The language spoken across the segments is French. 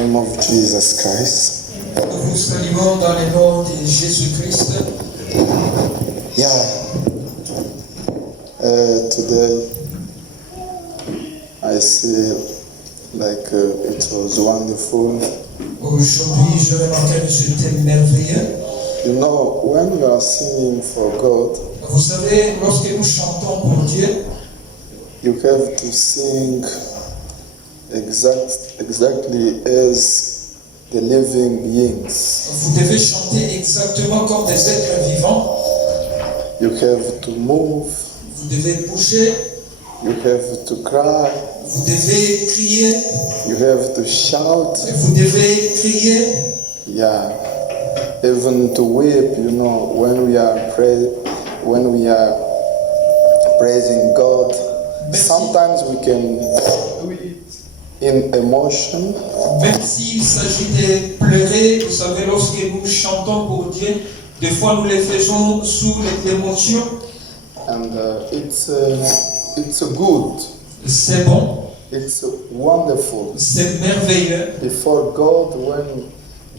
name of Jesus Christ. Nous vous saluons dans le nom de Jésus-Christ. Today I see like it was wonderful. Aujourd'hui, je remarquais que c'était merveilleux. You know, when you are singing for God, Vous savez, lorsque nous chantons pour Dieu, you have to sing exactly as the living beings. vous devez chanter exactement comme des êtres vivants. You have to move. Vous devez bouger. You have to cry. Vous devez crier. You have to shout. Vous devez crier. Yeah. Even to weep, you know, when we are praising God. Sometimes we can do it in emotion. Même s'il s'agit de pleurer, vous savez, lorsque nous chantons pour Dieu, des fois nous les faisons sous l'émotion. And it's good. C'est bon. It's wonderful. C'est merveilleux. Before God, when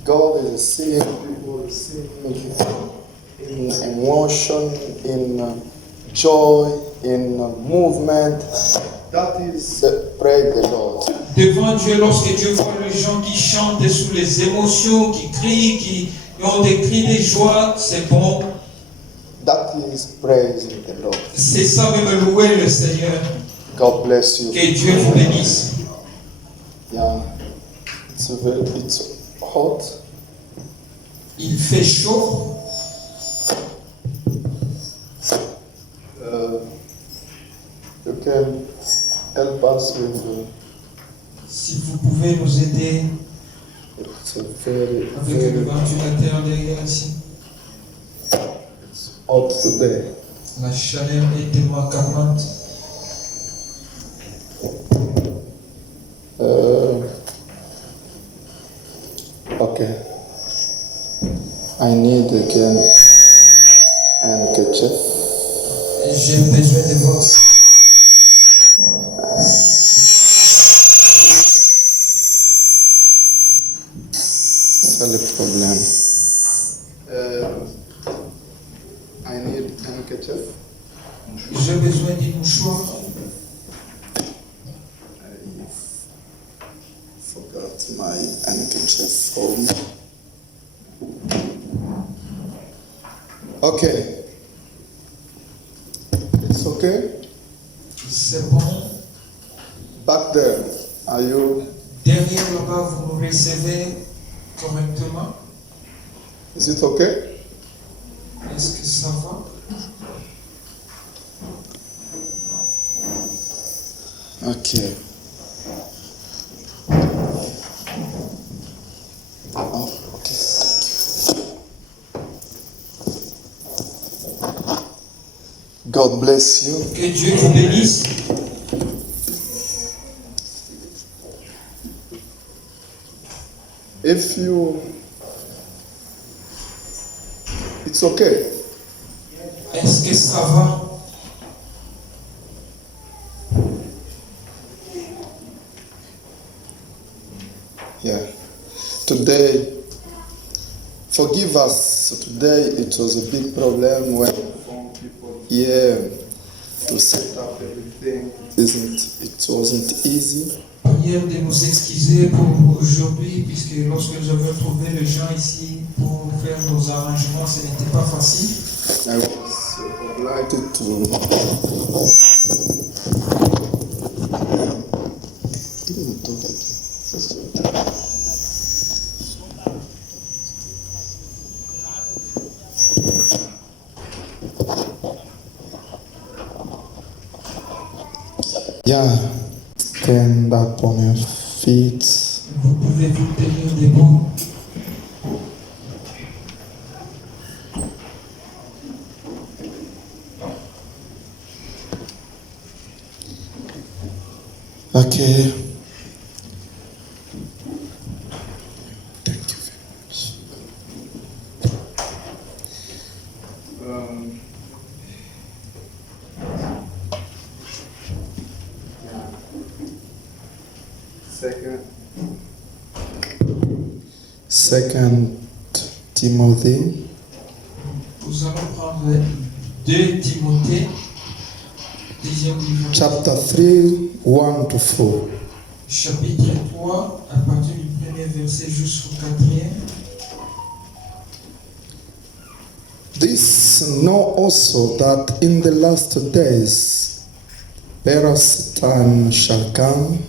God is seeing people sing in emotion, in joy, in movement, that is praise the Lord. Devant Dieu, lorsque Dieu voit les gens qui chantent sous les émotions, qui crient, qui ont des cris de joie, c'est bon. That is praising the Lord. C'est ça même louer le Seigneur. God bless you. Que Dieu vous bénisse. Yeah, it's hot. Il fait chaud. You can help us with. Si vous pouvez nous aider It's very avec le ventilateur derrière ici. hot today. La chaleur est tellement calmante. Okay. I need again handkerchief. J'ai besoin de votre. C'est le problème. I need handkerchief. J'ai besoin d'une mouchoir. I forgot my handkerchief home. Okay. It's okay? C'est bon. Back there, are you? Derrière là-bas, vous nous recevez correctement. Is it okay? Est-ce que ça va? Okay. Oh, okay. God bless you. Que Dieu vous bénisse. If you, it's okay. Est-ce que ça va? Yeah. Today, forgive us. Today it was a big problem when people here to set up everything. It wasn't easy. Prière de nous excuser pour aujourd'hui, puisque lorsque nous avons trouvé les gens ici pour faire nos arrangements, ce n'était pas facile. I was obliged to. Yeah, stand up on your feet. Vous pouvez vous tenir debout. Okay. Thank you very much. Second. 2 Timothy Nous allons prendre 2 Timothée, deuxième livre, chapter 3, 1 to 4. chapitre 3, à partir du premier verset jusqu'au 4e. This know also that in the last days perilous time shall come,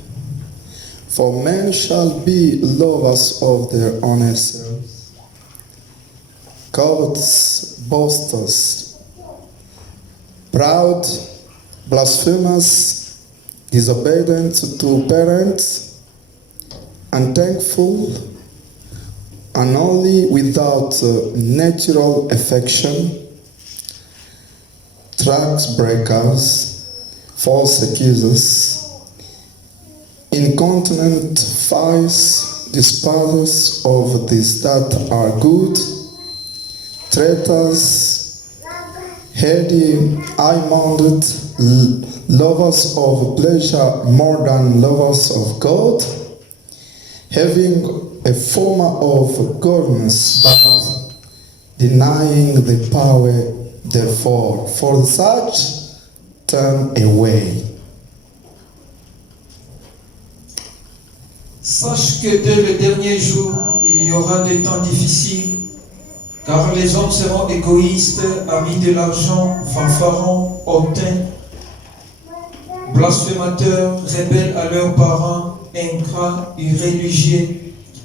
for men shall be lovers of their own selves, covetous, boasters, proud, blasphemous, disobedient to parents, unthankful, unholy, without natural affection, tax breakers, false accusers, incontinent, fires, despisers of these that are good, traitors, heady, high-minded, lovers of pleasure more than lovers of God, having a form of godliness, but denying the power therefore. For such turn away. Sache que dès le dernier jour, il y aura des temps difficiles, car les hommes seront égoïstes, amis de l'argent, fanfarons, hautains, blasphémateurs, rebelles à leurs parents, ingrats, irréligieux,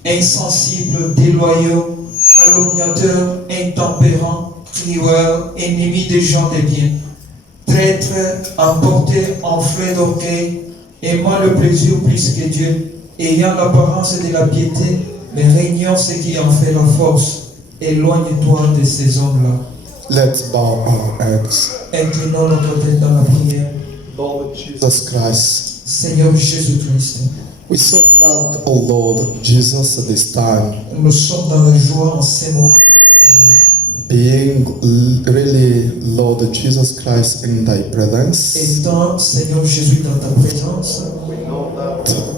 insensibles, déloyaux, calomniateurs, intempérants, crieurs, ennemis des gens de bien, traîtres, emportés, enflés d'orgueil, aimant le plaisir plus que Dieu, ayant l'apparence de la piété, mais régnant ce qui en fait la force. Éloigne-toi de ces hommes-là. Let's bow our heads. Inclinons notre tête dans la prière. Lord Jesus Christ, Seigneur Jésus-Christ, we so glad, O Lord Jesus, at this time, nous sommes dans la joie en ces moments. being really, Lord Jesus Christ, in thy presence. Étant, Seigneur Jésus, dans ta présence,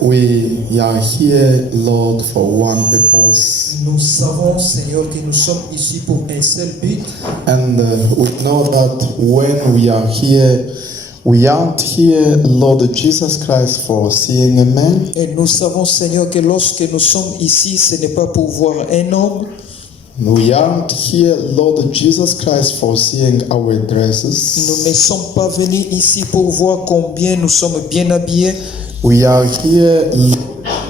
We are here, Lord, for one purpose. nous savons, Seigneur, que nous sommes ici pour un seul but. And we know that when we are here, we aren't here, Lord Jesus Christ, for seeing a man. Et nous savons, Seigneur, que lorsque nous sommes ici, ce n'est pas pour voir un homme. We aren't here, Lord Jesus Christ, for seeing our Nous dresses. ne sommes pas venus ici pour voir combien nous sommes bien habillés. We are here, Lord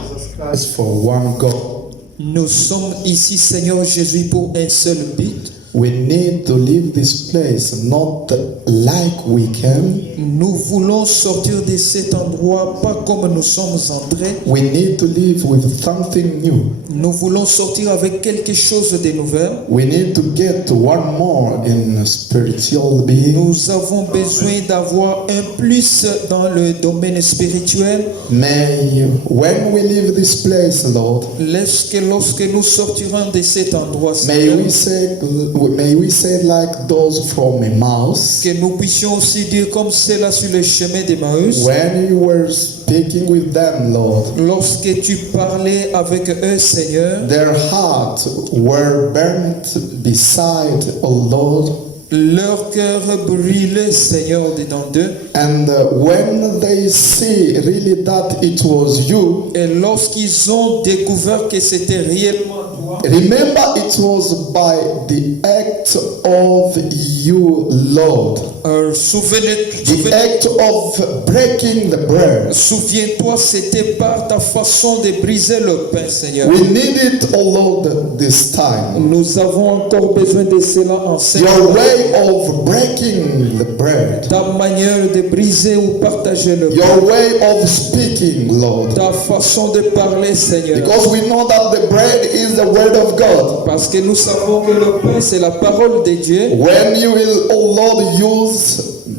Jesus Christ, for one goal. Nous sommes ici, Seigneur Jésus, pour un seul but. We need to leave this place not like we came. Nous voulons sortir de cet endroit pas comme nous sommes entrés. We need to live with something new. Nous voulons sortir avec quelque chose de nouvel. We need to get one more in spiritual being. Nous avons besoin d'avoir un plus dans le domaine spirituel. May when we leave this place, Lord, Lorsque nous sortirons de cet endroit, may we say like those from Emmaus, que nous puissions aussi dire comme cela sur le chemin d'Emmaüs. when you were speaking with them, Lord, Lorsque tu parlais avec eux, Seigneur, their hearts were burnt beside, oh Lord. leur cœur brûlait, Seigneur, dedans d'eux. And when they see really that it was you, Et lorsqu'ils ont découvert que c'était réellement toi, remember it was by the act of you, Lord. The act of breaking the bread. Souviens-toi, c'était par ta façon de briser le pain, Seigneur. We need it, oh Lord, this time. Nous avons encore besoin de cela en ce Your moment. way of breaking the bread. Ta manière de briser ou partager le pain. Your way of speaking, Lord. Ta façon de parler, Seigneur. Because we know that the bread is the word of God. Parce que nous savons que le pain, c'est la parole de Dieu. When you will, oh Lord, use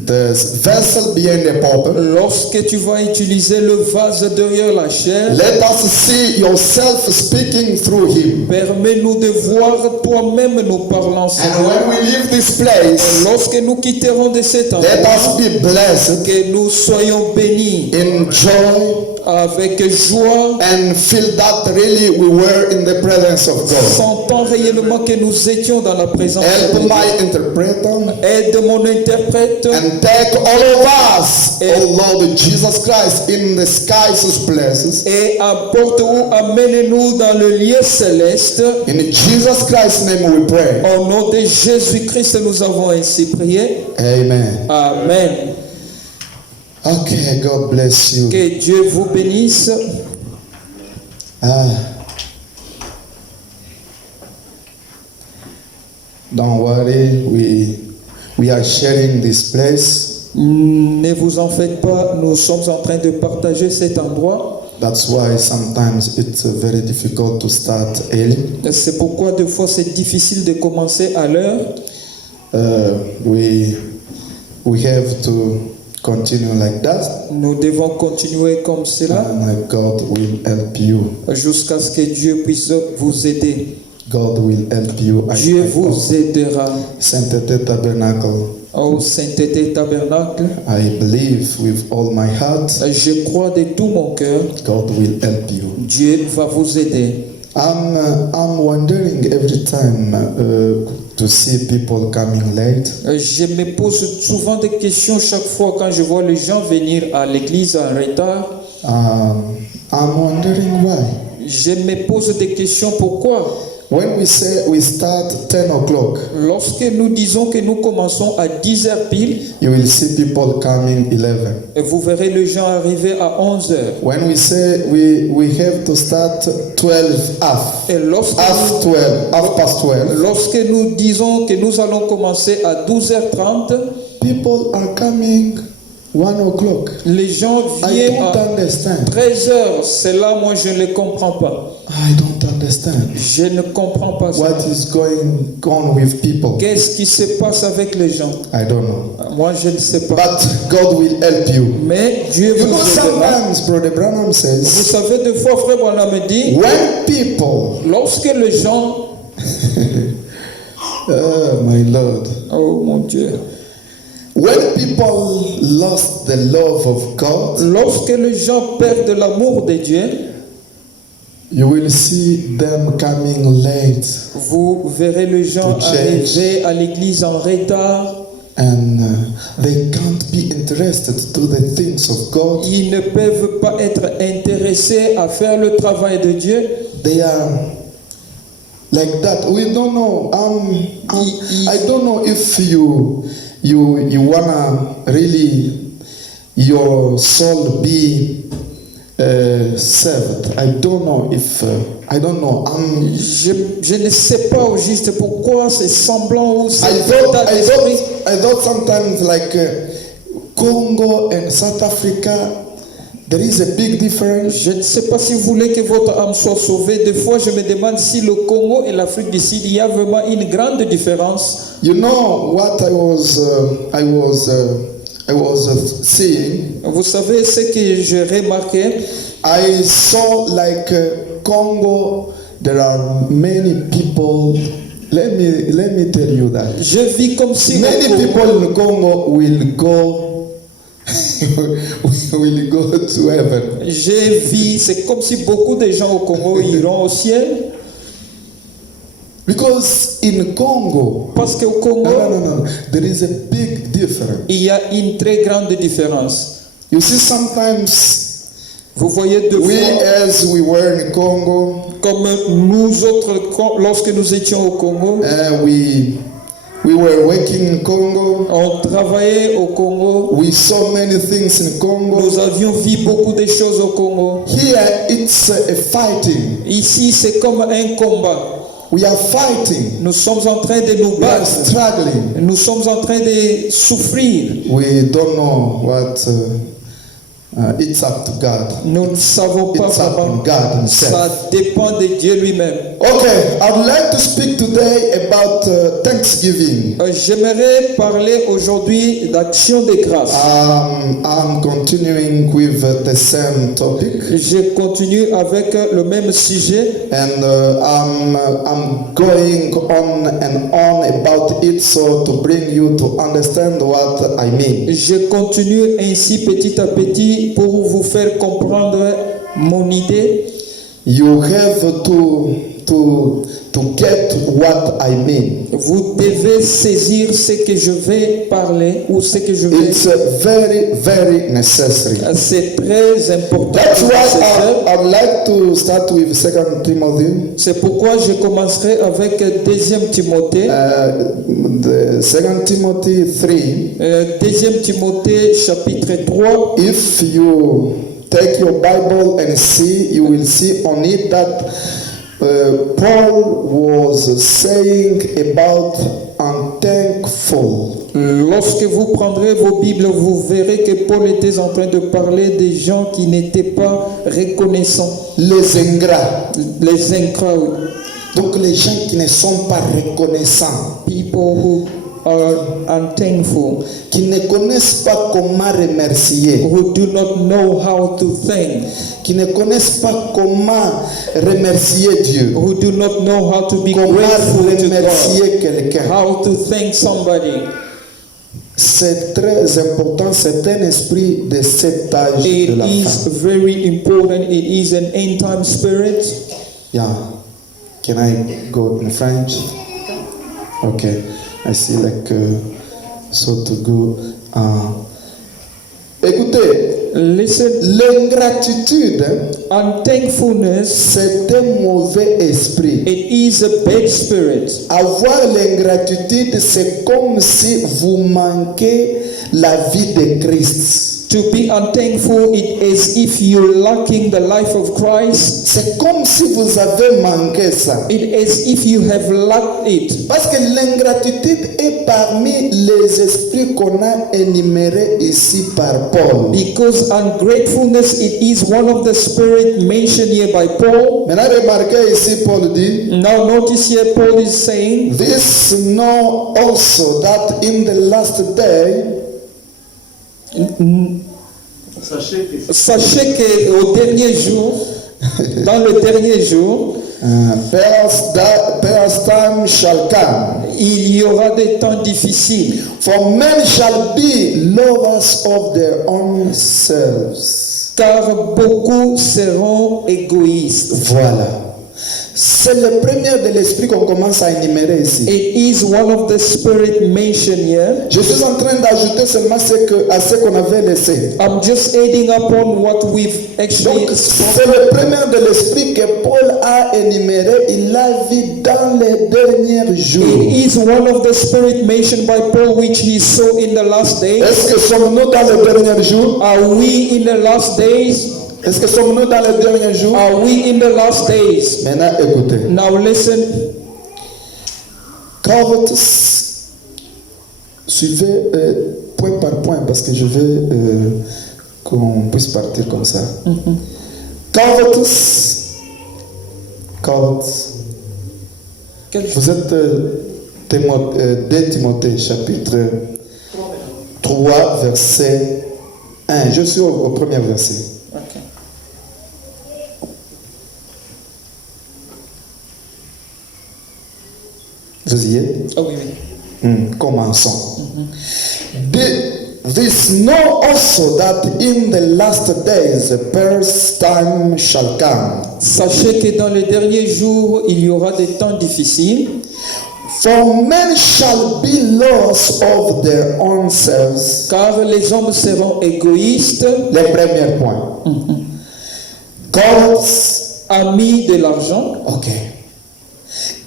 the vessel behind the pulpit, Lorsque tu vas utiliser le vase derrière la chair, let us see yourself speaking through him. permets-nous de voir toi-même nous parlant, And Seigneur. when we leave this place, Lorsque nous quitterons de cet let endroit, us be blessed que nous soyons bénis in joy, avec joie, and feel that really we were in the presence of God. sentant réellement que nous étions dans la présence de Help Dieu. my interpreter Aide mon interprète and take all of us, Et- oh Lord Jesus Christ, in the skies places. et apporte-nous, amène-nous dans le lieu céleste. In Jesus Christ's name we pray. Au nom de Jésus-Christ, nous avons ainsi prié. Amen. Amen. Okay, God bless you. Que Dieu vous bénisse. Don't worry, we are sharing this place. Ne vous en faites pas, nous sommes en train de partager cet endroit. That's why sometimes it's very difficult to start early. C'est pourquoi des fois c'est difficile de commencer à l'heure. We have to continue like that, Nous devons continuer comme cela and God will help you. jusqu'à ce que Dieu puisse vous aider. God will help you. Dieu vous aidera. Sanctity Tabernacle. Au Sainteté Tabernacle, I believe with all my heart, je crois de tout mon cœur, God will help you. Dieu va vous aider. I'm wondering every time to see people coming late. Je me pose souvent des questions chaque fois quand je vois les gens venir à l'église en retard. I'm wondering why. Je me pose des questions pourquoi. When we say we start 10 o'clock, Lorsque nous disons que nous commençons à 10 heures pile, you will see people coming 11. et vous verrez les gens arriver à 11 heures. When we say we have to start 12 half, Et lorsque half past 12, lorsque nous disons que nous allons commencer à 12h30, people are coming 1 o'clock. les gens I viennent don't à understand. 13h. C'est là, moi, je ne comprends pas. I don't understand. Je ne comprends pas ça. What is going on with people? Qu'est-ce qui se passe avec les gens? I don't know. Moi, je ne sais pas. But God will help you. Mais Dieu You vous know, aidera. sometimes Brother Branham Vous says, savez, des fois, Frère Branham me dit, when people, lorsque les gens... oh my Lord, Oh mon Dieu. when people lost the love of God, Lorsque les gens perdent l'amour de Dieu, you will see them coming late, vous verrez les gens To change. arriver à l'église en retard. and they can't be interested to the things of God. Ils ne peuvent pas être intéressés à faire le travail de Dieu. They are like that. We don't know. I don't know if you wanna really your soul be saved. I don't know if I don't know. Je ne sais pas au juste pourquoi c'est semblant ou c'est I état d'esprit. thought sometimes like Congo and South Africa, there is a big difference. Je ne sais pas si vous voulez que votre âme soit sauvée. Des fois, je me demande si le Congo et l'Afrique du Sud, il y a vraiment une grande différence. You know what I was seeing. Vous savez ce que j'ai remarqué? I saw like Congo. There are many people. Let me tell you that Je vis comme si au many Congo, people in Congo will go to heaven. c'est comme si beaucoup de gens au Congo iront au ciel. Because in Congo, Parce qu'au Congo, no, there is a big difference. il y a une très grande différence. You see, sometimes Vous voyez, deux we, fois, as we were in Congo, comme nous autres, lorsque nous étions au Congo, we were working in Congo. on travaillait au Congo. We saw many things in Congo. Nous avions vu beaucoup de choses au Congo. Here, it's a fighting. Ici, c'est comme un combat. We are fighting. Nous sommes en train de nous We are battre. struggling. Nous sommes en train de souffrir. We don't know what. It's up to God. Nous ne savons pas It's up vraiment. to God Himself. Ça dépend de Dieu lui-même. Okay, I'd like to speak today about Thanksgiving. J'aimerais parler aujourd'hui d'action de grâce. I'm continuing with the same topic, Je continue avec le même sujet and I'm going on and on about it, so to bring you to understand what I mean. Je continue ainsi petit à petit ici pour vous faire comprendre mon idée. You have to get what I mean. Vous devez saisir ce que je vais parler ou ce que je vais. It's very, very necessary. C'est très important. That's why I'd like to start with 2 Timothy. C'est pourquoi je commencerai avec 2 Timothée. The 2 Timothy 3. 2 Timothée chapitre 3. If you take your Bible and see, you will see on it that Paul was saying about unthankful. Lorsque vous prendrez vos Bibles, vous verrez que Paul était en train de parler des gens qui n'étaient pas reconnaissants. Les ingrats. Les ingrats. Donc les gens qui ne sont pas reconnaissants. People who are unthankful. Qui ne connaissent pas comment remercier. Who do not know how to thank. Qui ne connaissent pas comment remercier Dieu. Who do not know how to be comment grateful remercier to God. quelqu'un. How to thank somebody. C'est très important, c'est un esprit de cet âge de la fin. It is very important. It is an end time spirit. Yeah. Can I go in French? Okay. I see like so to go. Écoutez, listen. L'ingratitude, unthankfulness, c'est un mauvais esprit. It is a bad spirit. Avoir l'ingratitude, c'est comme si vous manquez la vie de Christ. To be unthankful, it is if you're lacking the life of Christ. C'est comme si vous avez manqué ça. It is if you have lacked it. Parce que l'ingratitude est parmi les esprits qu'on a énumérés ici par Paul. Because ungratefulness, it is one of the spirit mentioned here by Paul. Maintenant, remarquez ici, Paul dit. Now notice here, Paul is saying. This know also that in the last day. Sachez qu'au dernier jour, dans le dernier jour, Perhaps time shall come. Il y aura des temps difficiles. For men shall be lovers of their own selves. Car beaucoup seront égoïstes. Voilà. C'est le premier de l'esprit qu'on commence à énumérer ici. It is one of the spirit mentioned here. Je suis en train d'ajouter seulement à ce qu'on avait laissé. I'm just adding upon what we've actually. Donc c'est le premier de l'esprit que Paul a énuméré. Il l'a vu dans les derniers jours. It is one of the spirit mentioned by Paul which he saw in the last days. Est-ce que sommes-nous dans les derniers jours? Are we in the last days? Est-ce que sommes-nous dans les derniers jours? Are we in the last days? Maintenant, écoutez. Now listen. Quand suivez point par point parce que je veux qu'on puisse partir comme ça. Quand vous êtes 2 Timothée chapitre 3 verset 1. Je suis au premier verset. Okay. Vous y êtes? Oh oui, oui. Commençons. This know also that in the last days a perilous time shall come. Sachez que dans les derniers jours, il y aura des temps difficiles. For men shall be lovers of their own selves. Car les hommes seront égoïstes. Le premier point. God's amis de l'argent. Ok.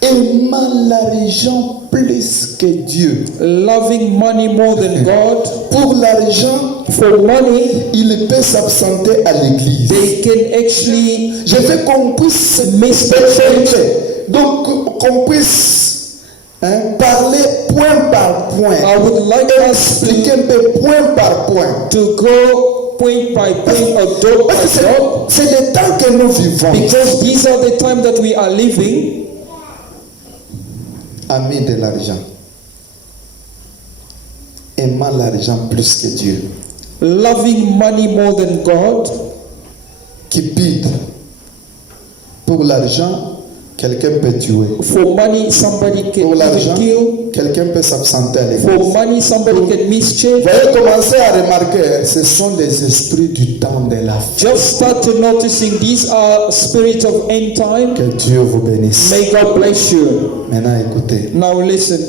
Aimant l'argent plus que Dieu. Loving money more than God. Pour l'argent, for money, il peut s'absenter à l'église. They can actually. Je veux qu'on puisse donc qu'on puisse parler point par point. I would like expliquer un peu point par point. To go point by point or dot by dot. C'est le temps que nous vivons. Because these are the time that we are living. Amis de l'argent. Aimant l'argent plus que Dieu. Loving money more than God. Qui pide pour l'argent quelqu'un peut tuer. For money, somebody can Pour l'argent, even kill. quelqu'un peut s'absenter à l'église. For money, somebody can miss Vous church. allez commencer à remarquer, ce sont des esprits du temps de la fin. Just start to noticing these are spirits of end time. Que Dieu vous bénisse. May God bless you. Maintenant, écoutez. Now listen.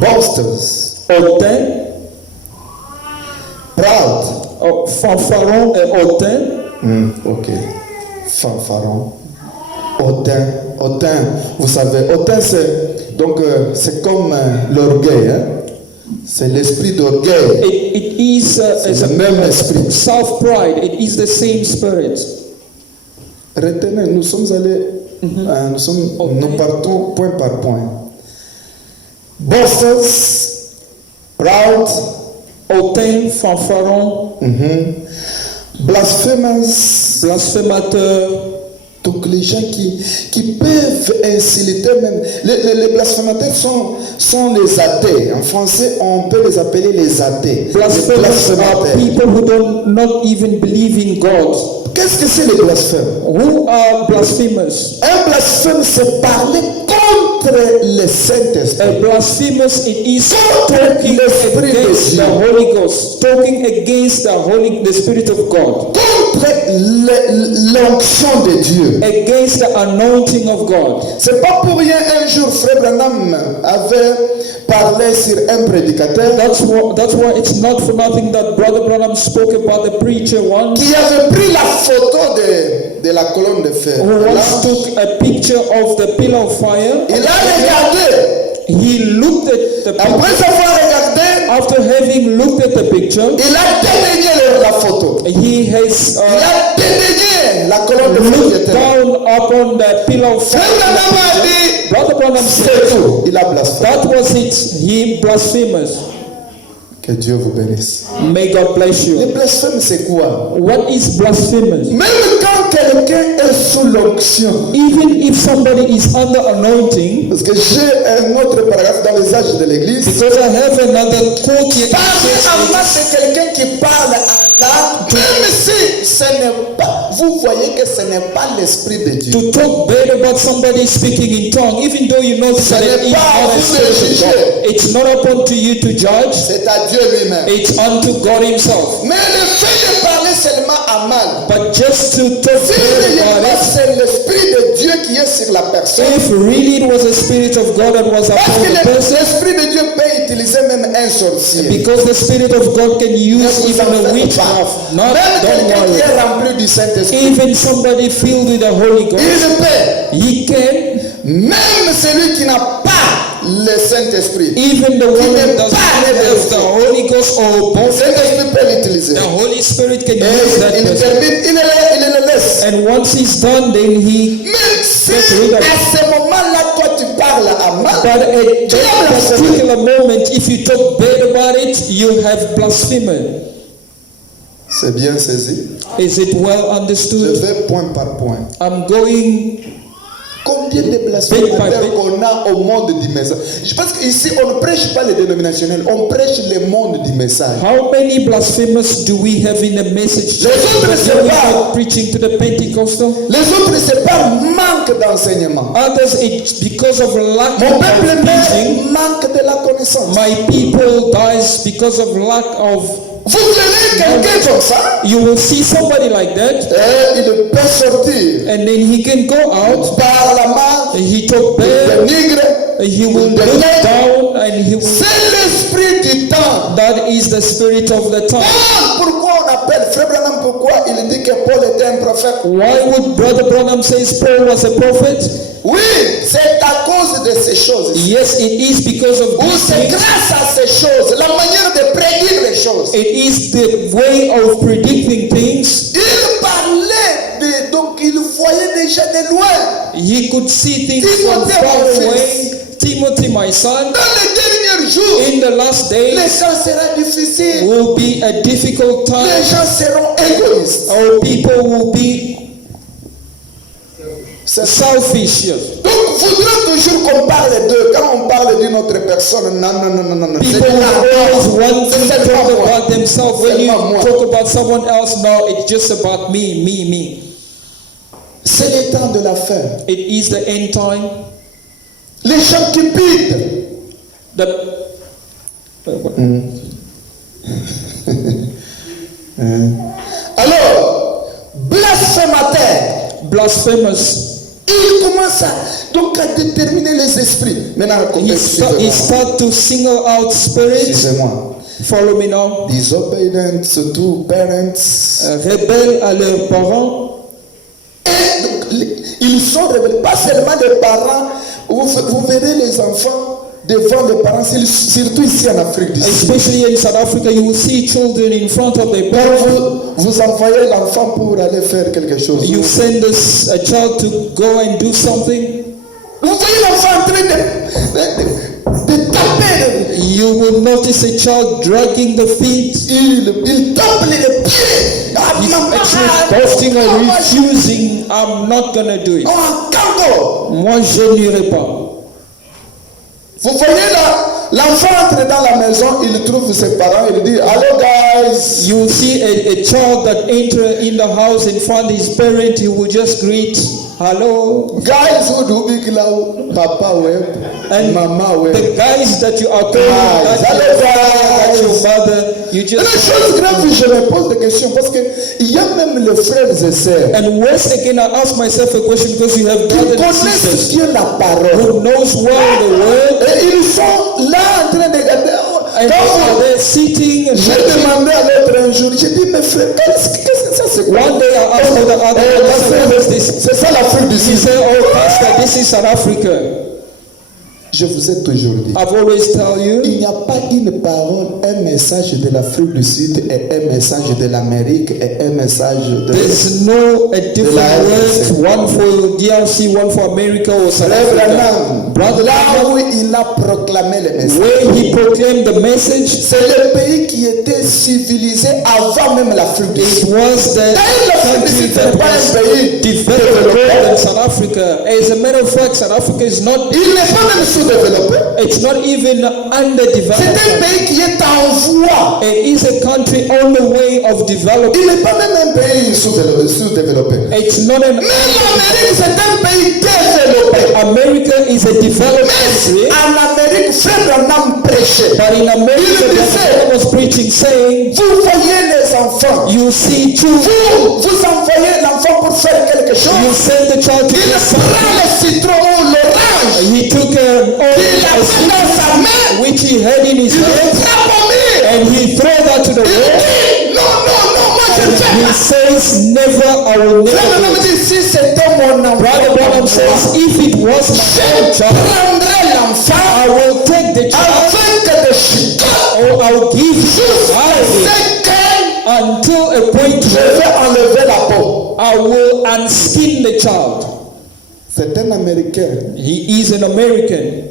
Boasters, Hautain, proud. fanfaron et hautain. Ok. Fanfaron. Hautain. Vous savez, hautain, c'est comme l'orgueil. Hein? C'est l'esprit d'orgueil. It is C'est le même esprit. self-pride. It is the same spirit. Retenez, nous sommes allés, nous partons point par point. Boasters, proud, Hautain, fanfaron, blasphemers, blasphémateur. donc les gens qui peuvent insulter même. Les blasphémateurs sont les athées. En français, on peut les appeler les athées. Les Blasphemers are blasphémateurs. people who do not even believe in God. Qu'est-ce que c'est les blasphèmes? Who are blasphemers? Un blasphème, c'est parler contre le Saint-Esprit. A blasphemous, it is Contre talking l'Esprit de against Dieu. the Holy Ghost, talking against the Spirit of God, Contre l'onction de Dieu. against the anointing of God. C'est pas pour rien un jour Frère Branham avait parlé sur un prédicateur That's why it's not for nothing that Brother Branham spoke about the preacher once qui avait pris la photo de la colonne de fer. who Là, once took a picture of the pillar of fire. il a regardé. He looked at the picture. Après avoir regardé, After having looked at the picture, il a dédaigné la photo. he has Il a dédaigné la colonne de fer qui looked était là. down upon the pillar of Frère fire. Branham a dit, Brother Branham c'est said, tout. Il a blasphémé. that was it. He blasphemes. Que Dieu vous bénisse. May God bless Le you. blasphème, c'est quoi? What is blasphemous? Même quand quelqu'un est sous l'onction. Even if somebody is under anointing, Parce que j'ai un autre paragraphe dans les âges de l'église. because I have another quote here. Parler en main, c'est quelqu'un qui parle en langue, même si ce n'est pas, vous voyez que ce n'est pas l'esprit de Dieu. To talk bad about somebody speaking in tongue, even though you know that it is not a spirit of God. It's not upon to you to judge. C'est à Dieu lui-même. It's unto God Himself. Mais le fait de parler seulement à mal, But just to talk si bad about it, c'est l'esprit de Dieu qui est sur la personne, if really it was a spirit of God that was parce upon que the person, l'esprit de Dieu peut utiliser même un sorcier. because the spirit of God can use Ne vous even en a faites witchcraft. pas. Not, Même don't quelqu'un qui worry. est rempli du Saint-Esprit, Even somebody filled with the Holy Ghost, il peut. he can. Même celui qui n'a pas le Saint-Esprit, Even the one n'est who does not pas né de have the feu. Holy Ghost or Le both, Saint-Esprit peut l'utiliser. the Holy Spirit can Et use that il person. termine, il le laisse. And once he's done, then he. Même si Get rid of it. à ce moment-là, toi tu parles à mal, But at that particular moment, if you talk bad about it, you have blasphemed. c'est bien saisi. Is it well Je understood? vais point par point. I'm going. Combien de Bit by blasphémateurs bit. qu'on a au monde du message? Je pense qu'ici, on ne prêche pas les dénominationnels, on prêche le monde du message. How many blasphemers do we have in the message? Les autres, But c'est we pas. are not preaching to the Pentecostal. Les autres, c'est pas manque d'enseignement. Others, it's because of lack Mon peuple of teaching. meurt manque de la connaissance. My people dies because of lack of. Vous verrez quelqu'un comme ça, You will see somebody like that, et il peut sortir and then he can go out. par la main, He talk le bad. nigre. He will look down, and he will. C'est l'esprit du temps. That is the spirit of the time. Paul, pourquoi on appelle Frère Branham, pourquoi il dit que Paul était un prophète? Why would Brother Branham say Paul was a prophet? Oui, c'est à cause de ces choses. Yes, it is because of Ou these c'est things. grâce à ces choses, la manière de prédire les choses. It is the way of predicting things. Il parlait de, donc il voyait déjà de loin. He could see things from Timothy, far my fils. away. Timothy, my son, Dans les derniers jours, in the last les days gens seront difficiles. will be a difficult Les time. gens seront égoïstes. Our people will be selfish. Donc, voudront toujours qu'on parle d'eux. Quand on parle d'une autre personne, non, non, non, non, non. People C'est will pas always moi. want to C'est talk pas moi. about themselves. When you Seulement moi. talk about someone else, no, it's just about me, me, me. C'est le temps de la fin. It is the end time. Les gens cupides. The Alors, blasphémateur. blasphemous. Il commence donc à déterminer les esprits. Maintenant, He start to single out spirits. excusez-moi. Follow me now. Disobedient to parents. Rebelles à leurs parents. Et donc, ils sont rebelles. Pas seulement les parents. Vous verrez les enfants devant les parents, surtout ici en Afrique du Sud. Especially in South Africa, you will see children in front of their Quand parents. vous envoyez l'enfant pour aller faire quelque chose, You send a child to go and do something. vous voyez l'enfant en train de taper. You will notice a child dragging the feet. Il tape les pieds. He's actually boasting and refusing. I'm not gonna do it. Oh, Kango. Moi, je n'irai pas. Vous voyez là, l'enfant entre dans la maison, il trouve ses parents, il dit, hello guys. You will see a child that enter in the house and find his parent. He will just greet, hello. Guys who do big loud, papa web, And mama web. the guys that you are calling, Guys, that's hello your father, that's your guys. mother. You La just. chose grave, je me pose des questions parce que il y a même les frères et sœurs And once again, I ask myself a question because you have qui brothers and connaissent sisters Dieu la parole. who knows well the word, Et ils sont là en train de regarder. and they are there sitting and J'ai watching. demandé à l'autre un jour, j'ai dit, mes frères, qu'est-ce que c'est ça? C'est quoi? One day I asked the other, what is this? C'est ça l'Afrique du He Sud. said, oh, Pastor, this is South Africa. Je vous ai toujours dit, I've always tell you, il n'y a pas une parole, un message de l'Afrique du Sud et un message de l'Amérique et un message de... there's no a different word, one for DRC, one for America or South Frère Africa. Branham, Brother là Branham, où il a proclamé le message, where he proclaimed the message, c'est le pays qui était civilisé avant même l'Afrique du it Sud. was the D'ailleurs, l'Afrique du country Sud that n'est pas was un pays developed développé. than South Africa. As a matter of fact, South Africa is not, Il n'est pas même sous-développé. it's not even C'est un underdeveloped. pays qui est en voie. It is a country on the way of development. Il n'est pas même un pays sous-développé. It's not an. Mais l'Amérique, c'est un pays développé. America is a developed country, Mais en Amérique, Frère Branham prêchait. but in America, Il the disait, Bible was preaching, saying, vous voyez les enfants. you see children, Vous envoyez l'enfant pour faire quelque you chose. send the child to Il do prend something. le citron ou l'orange. He took Il a la met dans sa main. which he had in his Il le hand, frappe au mur. and he threw that to the Il wall. dit, non, moi je ne fais He pas. says, never, I will Frère never Branham do it. dit, si c'était mon Brother enfant, Branham says, if it was my own je child, prendrai l'enfant I will take the child, avec des chicots or I will give him jusqu'à ce que until a point je where vais enlever la peau. I will unskin the child. C'est un Américain He is an American,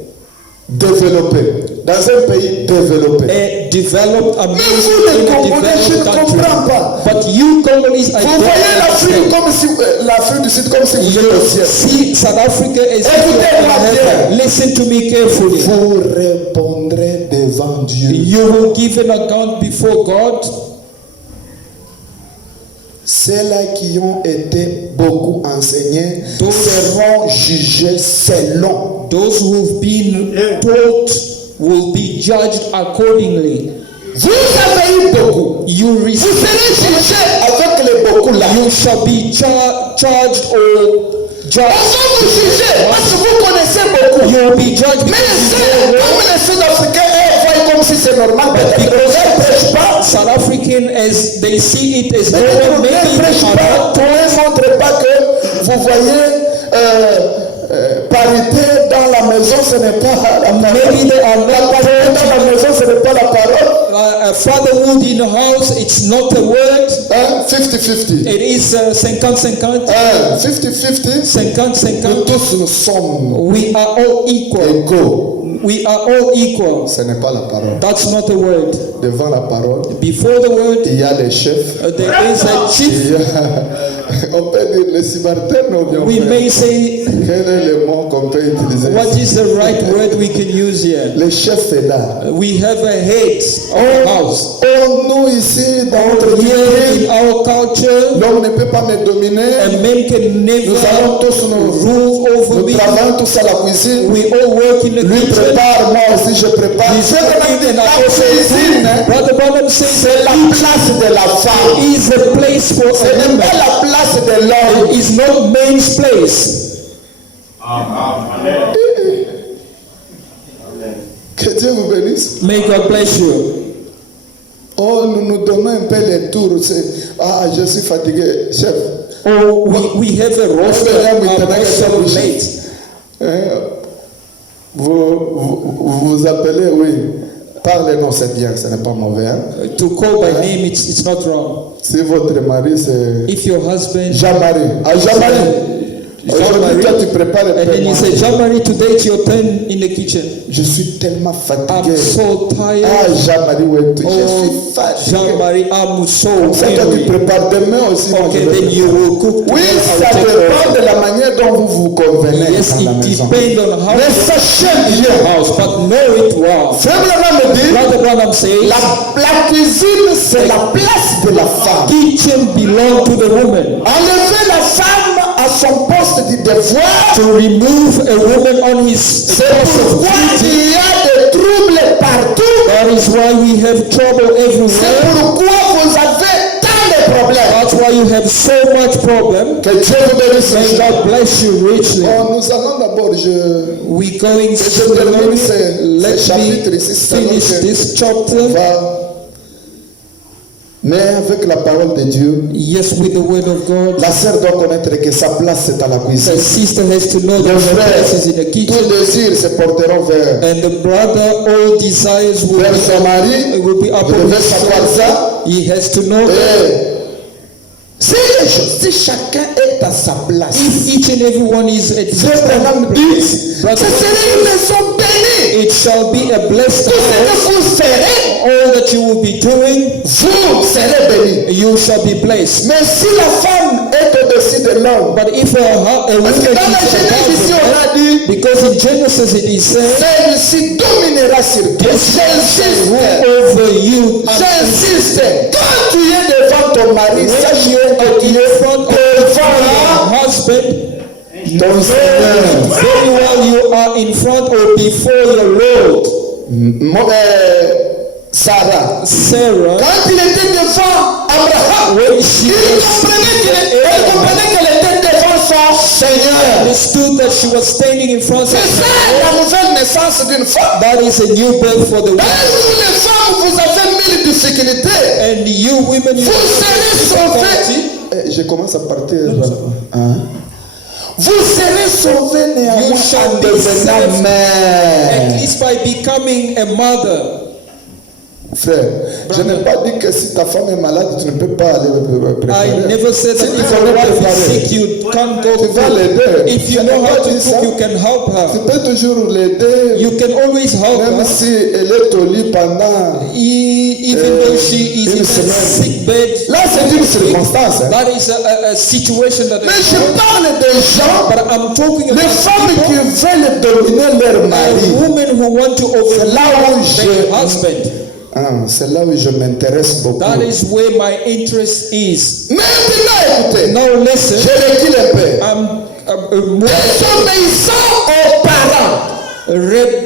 développé, dans un pays développé. a developed Mais American vous les in a Congolais, je ne developed country. comprends pas. But you Congolese, I Vous don't voyez l'Afrique understand. comme si l'Afrique du Sud comme si vous êtes au ciel. See South Africa as if you Écoutez-moi are in bien. heaven. Listen to me carefully. Vous répondrez devant Dieu. You will give an account before God. Ceux-là qui ont été beaucoup enseignés Those- seront jugés selon. Those who've been taught will be judged accordingly. Vous avez eu beaucoup. You Vous receive, serez jugés avec les beaucoup là. you shall be charged or On judged. va vous juger parce que vous connaissez beaucoup. You will be judged Mais because c'est comme les Sud-Africains, eux, voient comme si c'est normal. Peut-être qu'ils ne prêchent pas. South African as they see it as Peut-être normal, qu'ils maybe ne prêchent they are pas. not. Ne montrez pas que vous voyez parité dans la maison, ce n'est pas la parole. Maybe they are La not parité dans la maison, ce n'est pas la parole. fatherhood in the house, it's not a word. Hein? 50-50. It is 50-50. 50-50. 50-50. Nous tous nous sommes We are all equal. égaux. We are all equal. Ce n'est pas la parole. That's not a word. Devant la parole, Before the word, il y a les chefs. there is a chief. Il y a On peut dire les subalternes ou bien We may say, quel est le mot qu'on peut utiliser? what is the right word we can use here? Le chef est là. We have a head of the house. Nous ici, dans notre Here culture, in our culture, l'homme ne peut pas me dominer. a man can Nous allons never tous rule over nous me. travaillons tous à la cuisine. We all work in the Lui kitchen. prépare, moi aussi je prépare. He's C'est vraiment cooking and la I also cuisine. cook. Brother Branham says C'est la place de la femme. is a place for Ce a n'est woman. pas la place de l'homme. It is not man's place. Que Dieu vous bénisse. May God bless you. Oh, nous nous donnons un peu les tours. Ah, je suis fatigué, chef. Oh, we have a roster. I'm also late. Vous appelez, oui. Parlez, non, c'est bien, ce n'est pas mauvais. Hein? To call by name, it's not wrong. Si votre mari, c'est If your husband, Jean-Marie. Ah, Jean-Marie. Aujourd'hui, toi, tu prépares le and then you say, Jean-Marie, today it's your turn in the kitchen. Je suis tellement I'm fatigué. so tired. Ah, Jean-Marie, oui, je Oh, suis fatigué. Jean-Marie, I'm so C'est toi qui weary. prépares demain aussi. moi, je Okay, vais then you will cook. Oui, together, ça I'll take dépend over. de la manière dont vous vous convenez Yes, dans la it maison. depends on how Mais you sachez in bien, your house, but know it well. Frère Branham me dit, Brother Branham says, la cuisine, c'est la place de la femme. kitchen belong to the woman. Enlever la femme à son poste du devoir, To remove a woman on his c'est post of pourquoi duty, il y a des troubles partout. that is why we have trouble C'est everywhere. pourquoi vous avez tant de problèmes. That's why you have so much problem. Que Dieu vous bénisse. May God bless you richly. Oh, nous allons d'abord, We going je termine slowly. ce Let chapitre me ici. c'est finish alors que this chapter. va- Mais avec la parole de Dieu, Yes, with the word of God. la sœur doit connaître que sa place c'est à la The cuisine. sister has to know that Le her frère, place is in the kitchen. tout désir se porteront vers, And the brother, all desires will vers son mari. will be Vous upon devez his savoir shoulder. ça. He has to know that Et si chacun est à sa place, if each and every one is at his Frère Branham dit, ce Brother, serait une maison bénie. it shall be a blessed Tout ce house. que vous ferez, All that you will be doing, vous serez bénis. you shall be blessed. Mais si la femme est au-dessus de l'homme, But if a woman parce is que dans la Genèse ici on above a dit, because in Genesis it is said, celle-ci dominera sur toi. J'insiste, rule over you. And j'insiste. Quand tu es devant ton mari, sache when you que are tu in es front of devant your husband, ton Seigneur. very well you are in front or before your Lord. Sarah, Sarah, quand il était devant Abraham, when she elle comprenait qu'elle était devant son Seigneur. understood that she was standing in front of C'est ça la nouvelle naissance d'une femme. that is a new birth for the Et woman. vous les femmes, vous avez mille difficultés. And you women, you Vous serez sauvés. difficulty. Je commence à partir. Hein? Vous serez sauvés néanmoins You shall en be devenant saved, mère. at least by becoming a mother. Frère, je n'ai pas dit que si ta femme est malade, tu ne peux pas aller préparer. I never said that Si tu if connais your wife is préparer, sick, you can't go tu vas cook. l'aider. If you Je know n'ai how pas to dit ça. cook, you can help Tu her. peux toujours l'aider, You can always help même her. si elle est au lit pendant. Even though she is une in a semaine. sick bed. Là, c'est une circonstance. Hein. That is a situation that Mais is je wrong. parle des gens, But I'm talking les about femmes qui people, veulent dominer leur a mari. woman who want to C'est là où overcome their je- husband. C'est là où je m'intéresse beaucoup. That is where my interest is. Maintenant, écoutez, Now listen, je recule un peu. I'm Désobéissant aux parents.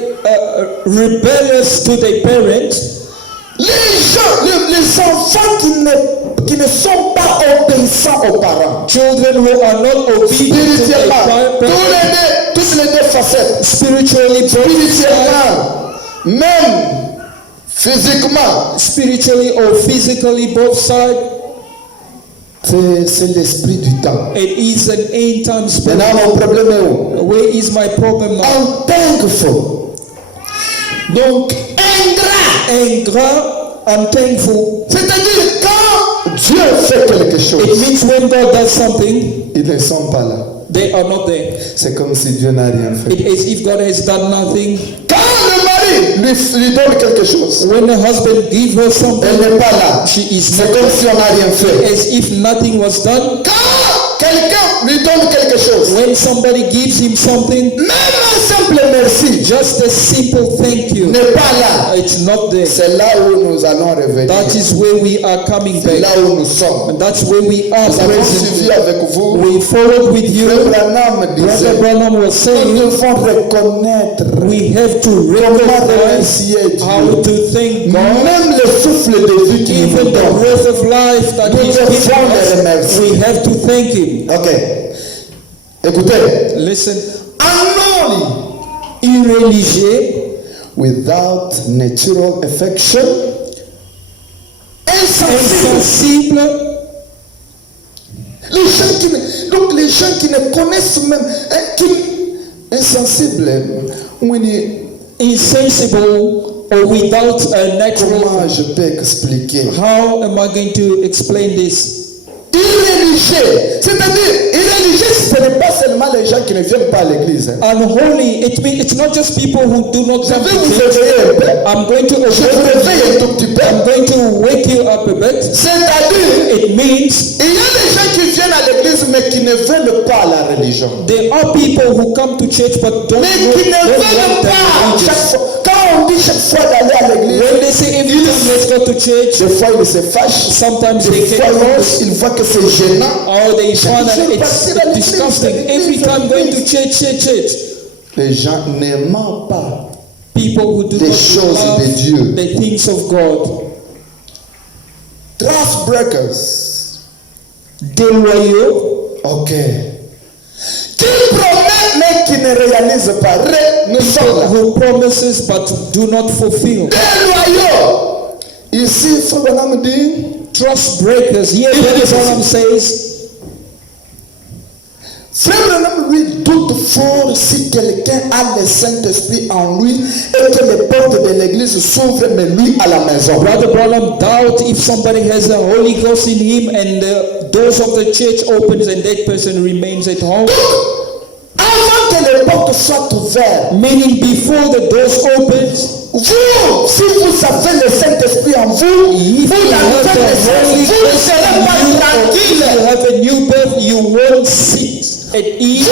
rebellious to their parents. Les gens, les enfants qui ne sont pas obéissants aux parents. Children who are not obedient to their Spirituellement, parents. toutes les deux facettes. Spiritually, both sides. Spirituellement, même physiquement. Spiritually or physically, both sides. C'est l'esprit du temps. It is an end time spirit. Maintenant, mon problème est où? Where is my problem now? Unthankful. Donc, Ingrat, unthankful. c'est-à-dire quand Dieu fait quelque chose, It means when God does something, ils ne sont pas là. they are not there. C'est comme si Dieu n'a rien fait. It is if God has done nothing. Quand le mari lui donne quelque chose, When the husband gives her something, elle n'est pas là. she is C'est not comme there. si on n'a rien fait. As if nothing was done. Quand quelqu'un lui donne quelque chose, When somebody gives him something, même un simple merci just a simple thank you, n'est pas là. it's not there. C'est là où nous allons revenir. That is where we are coming C'est back. là où nous sommes. And that's where we are Nous avons suivi presently. avec vous. We followed with Frère you. Branham Brother disait, Branham was nous saying, devons reconnaître we have to comment recognize remercier how Dieu. to thank God. Même le souffle de vie qu'il Even nous the donne. breath of life that Nous He's devons given le us, remercier. we have to thank Him. Ok. Écoutez. Listen, Un homme irreligieux, without natural affection, insensible. insensible, Donc les gens qui ne connaissent même, insensibles, insensible, or without a natural. comment je peux expliquer? How am I going to explain this? Irreligieux, c'est-à-dire irreligieux, ce n'est pas seulement les gens qui ne viennent pas à l'église. Unholy, it means it's not just people who do not Je come vais to vous church. éveiller un peu. I'm going to Je vous réveille un tout petit peu. I'm going to wake you up a bit. C'est-à-dire, It means il y a des gens qui viennent à l'église mais qui ne veulent pas la religion. there are people who come to church but don't Mais qui ne want veulent the pas chaque religion. fois. Quand on dit chaque fois d'aller à l'église, When they say every time let's go to church, des fois ils se fâchent, sometimes des they fois get cross, ils voient que c'est gênant. or they find that it's disgusting. Every time going to church. Les gens n'aiment pas People who do Des not choses love de Dieu. the things of God. trust breakers. Déloyaux, Ok. Qui promettent mais qui ne réalisent pas. Nous sommes là. who promises but do not fulfill. Déloyaux. Ici, Frère Branham dit, Trust breakers. Here, Brother Branham says, Frère Branham lui doute fort si quelqu'un a le Saint-Esprit en lui et que les portes de l'église s'ouvrent, mais lui à la maison. Brother Branham doubt if somebody has the Holy Ghost in him and the doors of the church opens and that person remains at home. Avant que les portes soient ouvertes, Meaning before the doors opens, vous, si vous avez le Saint-Esprit en vous, if vous you have avez the le Saint-Esprit, Holy vous ne Ghost serez in pas you, or if tranquille. you have a new birth, you won't sit at ease.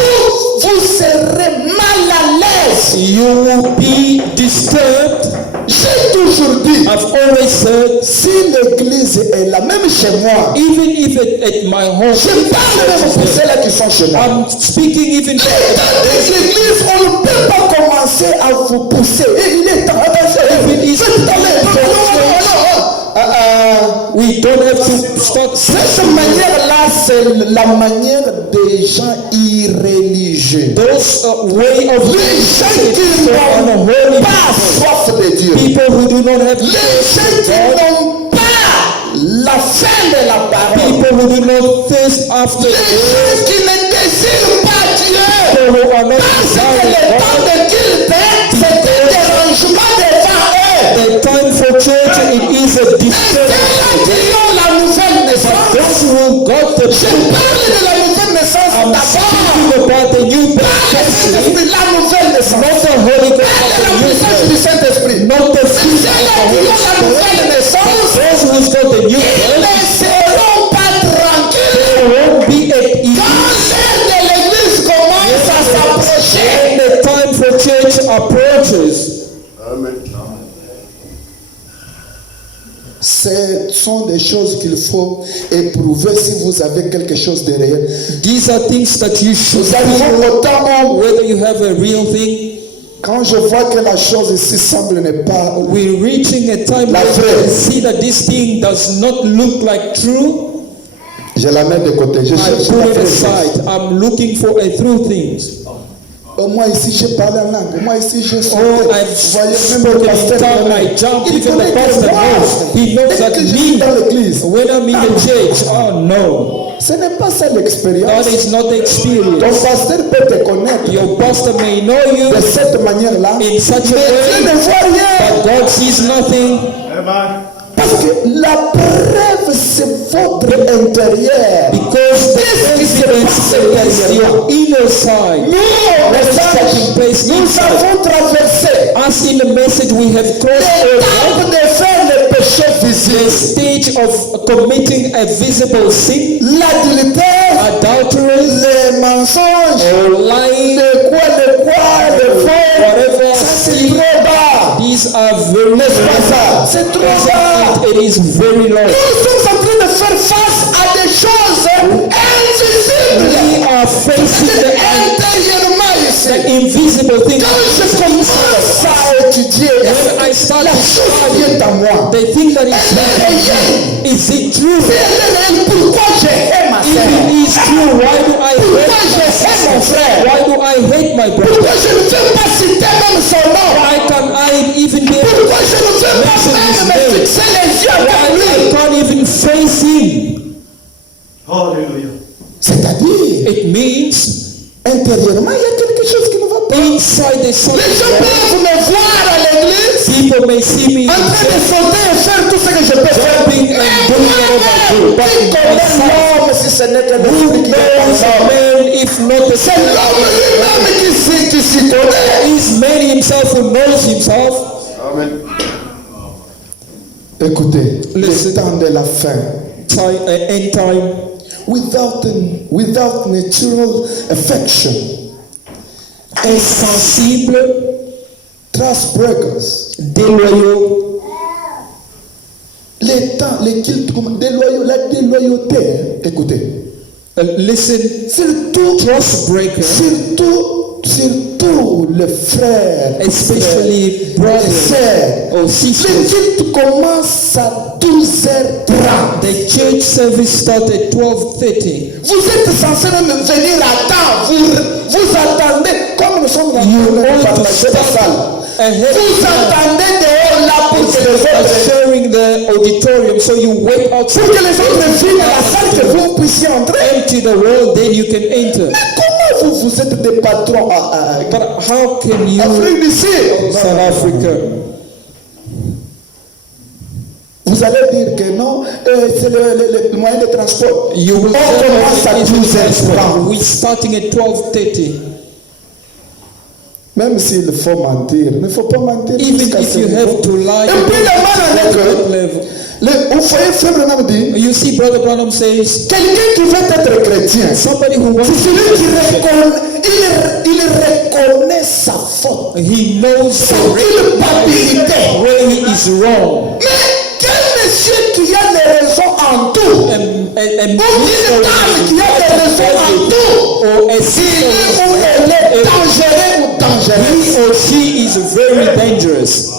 Vous serez mal à l'aise. You will be disturbed. J'ai toujours dit, I've always said, si l'église est là, même chez moi, even if at my home, je parle même pour ceux-là qui sont chez moi. I'm speaking even Dans l'église, on ne peut pas commencer à vous pousser. Et il est temps. we don't have to start. Cette manière-là, c'est la manière des gens irréligieux. Those way of Les gens qui n'ont pas soif de Dieu. people who do not have Les gens qui n'ont pas la faim de la parole. people who do not thirst after Les gens qui ne désirent pas Dieu. people who are not Parce que le desiring temps God. de culte, c'est un dérangement devant eux. The time for church it is a Et disturbance. ceux-là qui ont la nouvelle naissance, Those who got the je parle de la nouvelle naissance I'm d'abord. speaking about the new birth, Pas le firstly, Saint-Esprit, la nouvelle naissance. not the Holy Ghost, Pas but de la the new puissance du birth, Saint-Esprit. not the Mais fruit ceux-là of qui the ont la Holy Spirit. nouvelle naissance, Those who's got the new ils birth, ne seront pas tranquilles. they won't be at ease Quand l'heure de l'église commence à s'approcher, when the time for church approaches. ce sont des choses qu'il faut éprouver si vous avez quelque chose de réel. These are things that you should Nous arrivons feel, au temps où, whether you have a real thing. quand je vois que la chose ici semble ne pas, We're reaching a time La where vraie. we see that this thing does not look like true. je la mets de côté. Je I cherche put la it vraie. aside. I'm looking for a true things. Moi ici j'ai parlé en langue. Moi ici j'ai sauté. Oh, I've Vous voyez même spoken le in pasteur. tongue, I connaît. jumped, Il even connaît the que pastor moi. knows. He knows Dès that que je suis dans me, l'église. when I'm in the church, oh no, Ce n'est pas ça l'expérience. that is not the Ton experience. pasteur peut te connaître Your pastor may know you de cette manière-là, mais in such Dieu a way, ne voit rien. but God sees nothing. Parce que la preuve, c'est votre intérieur. Because the Qu'est-ce qui se evidence passe is your inner side. Nous, What is taking place nous inside? avons traversé As in the message, we have crossed over l'étape de faire le péché the visible. stage of committing a visible sin, L'adultère, adultery, mensonges, or lying, le faux, whatever ça c'est sin, trop bas. these are very N'est-ce pas ça? C'est trop bas. It is very low. Nous sommes en train de faire face à des choses invisibles. We are facing Intérieurement ici. the invisible things. Quand je commence à étudier, When I start la to chose study, vient à moi. they think that it's Elle est réelle. is it true? Si elle est réelle, pourquoi j'aime ma If sœur? it is true, why do I Pourquoi hate my j'aime mon sister? frère? Why do I hate my brother? Pourquoi je ne veux pas citer même son nom? Why can I even be able Pourquoi je ne veux pas même me fixer les yeux why avec I lui? can't even face him? Hallelujah. C'est-à-dire, It means intérieurement, il y a quelque chose qui ne va pas. inside there's something Les gens wrong. peuvent me voir à l'église People may see me en train de sauter et faire tout ce que je peux faire. jumping and doing whatever I do, but Qui connaît l'homme si ce n'est que who l'esprit qui est en knows a l'homme? man if not the C'est l'homme lui-même qui s'y connaît. is man himself who knows himself? Amen. Écoutez, Listen. le temps de la fin. End time. Without natural affection, Insensible, trust breakers, déloyaux, les temps, les cultes, déloyaux, la déloyauté, hein, écoutez, listen, surtout, trust breaker, surtout les frères, especially les brothers sœurs. or Le sisters. culte commence à 12h30. The church service started at 12:30. Vous êtes censé même venir à temps. Vous attendez, comme nous sommes en You train de want to partager la start salle. ahead Vous of time. attendez dehors là pour que les Instead of autres, sharing the auditorium, so you wait outside, pour que les autres viennent à la salle que vous puissiez entrer. empty the wall, then you can enter. Comment vous êtes des patrons But how can you, Afrique du Sud? South Africa, Vous allez dire que non, c'est le moyen de transport. you will On commence à say 12h30. we're starting at 12:30. Même s'il faut mentir, il ne faut pas mentir. Even jusqu'à if ce you niveau. have to lie, Et puis le mal to est that que level. vous voyez, Frère Branham dit, You see, Brother Branham says, quelqu'un qui veut être chrétien, somebody who wants c'est celui to qui be reconnaît, il reconnaît sa faute, he knows sa culpabilité. where he is wrong. Mais quel monsieur qui a des raisons en tout, And ou une dame qui a des raisons en tout, or a il est sister, ou elle est dangereux ou dangereuse. he or she is very dangerous.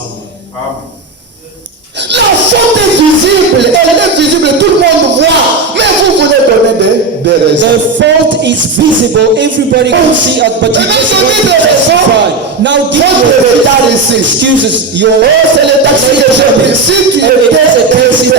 La faute est visible, elle est visible, tout le monde voit, mais vous voulez donner des raisons. The fault is visible, everybody can see it, but you just want to justify. Now give Votre your retard ici. excuses. Your C'est le taxi que j'ai pris. Si tu étais intéressé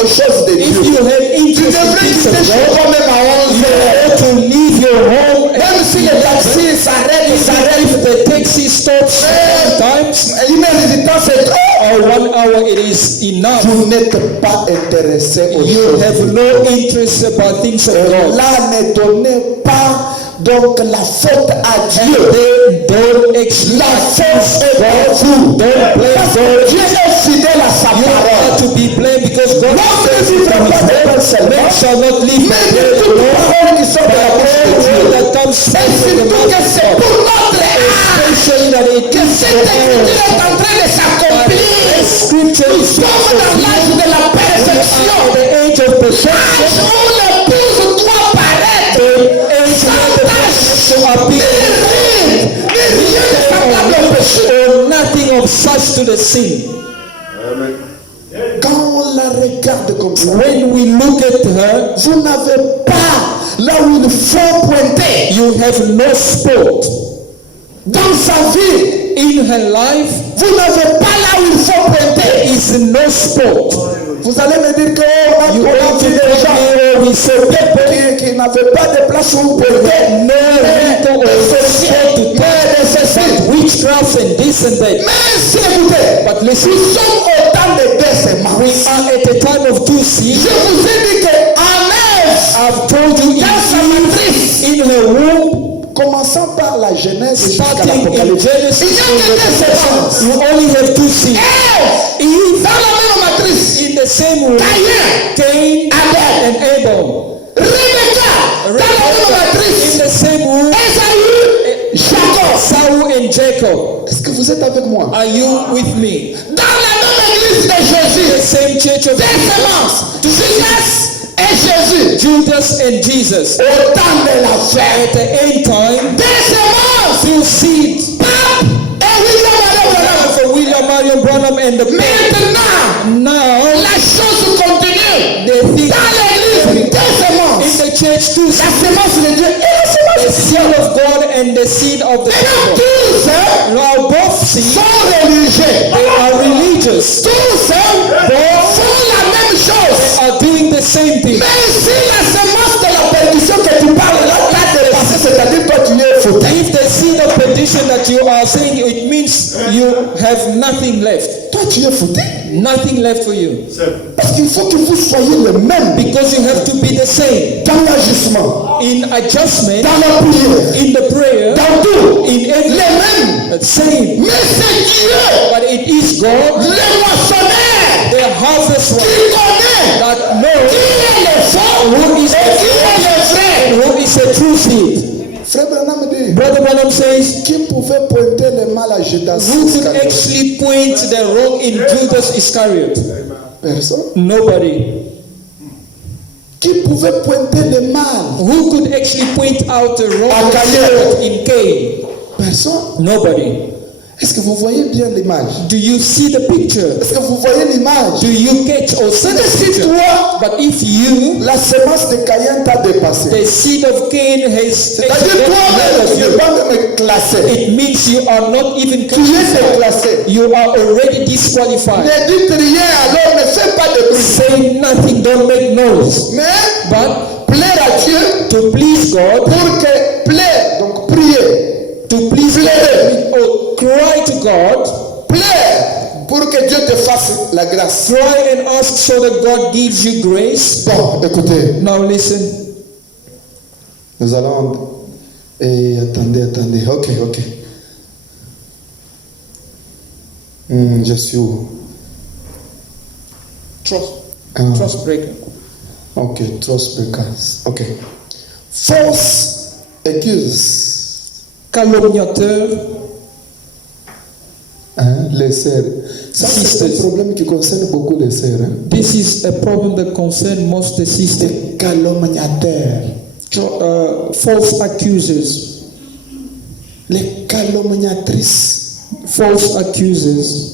aux choses de if Dieu, you have tu interest in devrais things quitter of chez God, toi même à 11 you heures. have to leave your home. Même si le taxi s'arrête, il s'arrête. If the taxi stops sometimes, Une heure de temps, c'est trop. or 1 hour, it is enough. Vous n'êtes pas intéressé aux You choses have de no interest about things of Dieu. God. Là, ne donnez pas donc la faute à Dieu. Then don't expect La faute est pour vous. Don't blame Parce que God. Dieu est fidèle à sa You are parole. to be blamed because God L'homme says ne in vivra pas de pain His word, seulement, man shall not live by mais de bread toute alone, parole qui sort de la bouche de but Dieu. all that comes Et from the surtout mouth que of c'est God. pour notre âme Especially that it que is cette for écriture us. est en train de That s'accomplir. the scripture Nous is sommes dans l'âge de la at perfection. the age of L'âge perfection. où l'épouse doit paraître. Age where the perfection appears. Ni rien de semblable au péché. Or nothing of such to the sin. Quand on la regarde comme ça, When we look at her, vous n'avez pas là où il faut pointer. you have no spot Dans sa vie, in her life. vous n'avez pas là où il faut pointer. Is no spot. Vous allez me dire que oh, You on a want to vu des tell gens me we saw people qui n'avaient pas de place où pointer. no little or ceci, spot to mais de ceci. witchcraft and this and that. Mais si écoutez, But listen, nous sommes au temps de deux semences. we are at a time of two Je seeds. vous ai dit que en Ève, I've told you dans sa matrice, in her womb, commençant par la Genèse jusqu'à starting in l'Apocalypse, Genesis, il n'y a que deux semences. you only have two seeds. Ève, Eve dans la même matrice, in the same womb, Caïn, Cain Abel, and Abel. Rebecca, dans la même In matrice, the Jacob. Est-ce que vous êtes avec moi? Are you with me? Dans la même église de The Jésus, same church of deux semences, Judas et Jésus. Judas and Jesus. Au temps de la fin, At the end time, deux semences, through seed. Pape et William Branham. For William Marion Branham and the Maintenant, now la chose continue. the thing Dans l'église, deux in semences. the church too. La semence de Dieu et la semence The de seed Dieu. of God and the seed of the Maintenant, devil. tous hein, Now both seeds, sont religieux. they are religious. Tous hein, font la même chose. Are doing the same thing. Mais si la semence de la perdition que tu parles là, t'as dépassé, c'est-à-dire toi tu es fauté. If the seed of perdition that you are saying, it means you have nothing left. Toi tu es fauté. Nothing left for you. Parce qu'il faut que vous soyez le même Because you have to be the same. dans l'ajustement, In adjustment, dans la prière, in the prayer, dans tout. in every Les mêmes. same. Mais c'est Dieu, But it is God, le moissonneur, the harvest one, qui connaît that qui knows est le faux who is et qui est le vrai. who is a true seed. Frère Branham dit, Brother Branham says, qui pouvait pointer le mal à Judas who could Iscariot? actually point the wrong in Judas Iscariot? Personne. Nobody. Qui pouvait pointer le mal? Who could actually point out the wrong À Caïn. spirit in Cain? Personne. Nobody. Est-ce que vous voyez bien l'image? Do you see the picture? Est-ce que vous voyez l'image? Do you catch or see C'est the que si picture? toi, But if you, la semence de Caïn t'a dépassé, the seed of Cain has c'est-à-dire toi-même, tu n'es pas même classé. it means you are not even Tu es classified. déclassé. You are already disqualified. Ne dites rien alors, ne fais pas de bruit. Say nothing, don't make noise. Mais But plaire à Dieu to please God, pour que plaire, donc prier, to please God, or cry to God, plaire pour que Dieu te fasse la grâce. cry and ask so that God gives you grace. Bon, écoutez, Now listen. nous allons. Et attendez. Ok. Je suis où? Trust breaker. Ok, trust breakers. Ok. False accuse. Calomniateur. Hein, les sœurs. Ça, c'est un problème qui concerne beaucoup les sœurs. Hein. This is a problem that concerns most the sisters. Des calomniateurs. False accusers. Les calomniatrices. False accusers.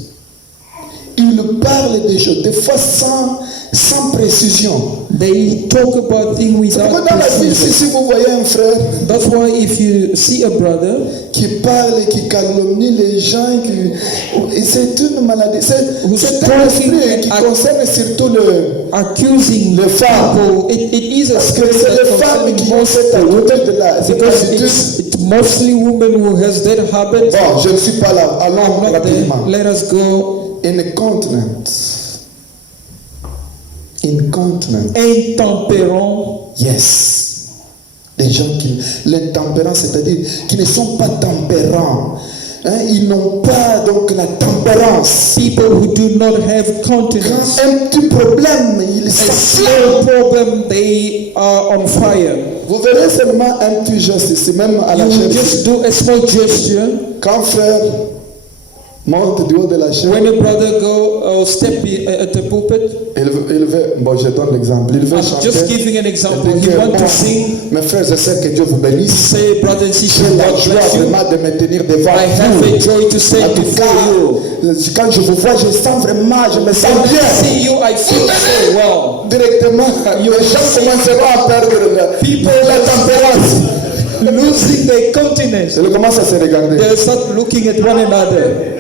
Ils parlent des choses, des fois sans précision. They talk about things without Dans la vie, precision. si vous voyez un frère That's why if you see a brother qui parle, qui calomnie les gens, c'est une maladie. C'est un esprit qui concerne surtout accusing les femmes. people, it is a Parce que spirit c'est that les femmes qui ont concerns cette attitude de la cette because attitude. it's mostly women who has that habit. Bon, je ne suis pas là. I'm Allons not there. rapidement. Let us go. Incontinent. Intempérant. Yes. Des gens qui. L'intempérance, c'est-à-dire qui ne sont pas tempérants. Hein, ils n'ont pas donc la tempérance. People who do not have continence. Quand un petit problème, ils A s'enflamment. small problem, they are on fire. Vous verrez seulement un petit geste ici, même à la You will chaise. just do a small gesture. Quand frère monte du haut de la chaise, When a brother go or step at the pulpit, il veut, bon je donne l'exemple, il veut I'm chanter. just giving an example. Il dit You que, want bon, to sing, mes frères et sœurs, que Dieu vous bénisse. say, brothers and sisters, J'ai la God joie bless you. vraiment de me tenir devant I have vous. a joy to En say tout before you. cas, quand je vous vois, je sens vraiment, je me sens When I bien. see you, I feel so well. Directement, les gens commenceront à perdre la tempérance. Losing their continence. Ils commencent à se regarder. They'll start looking at one another.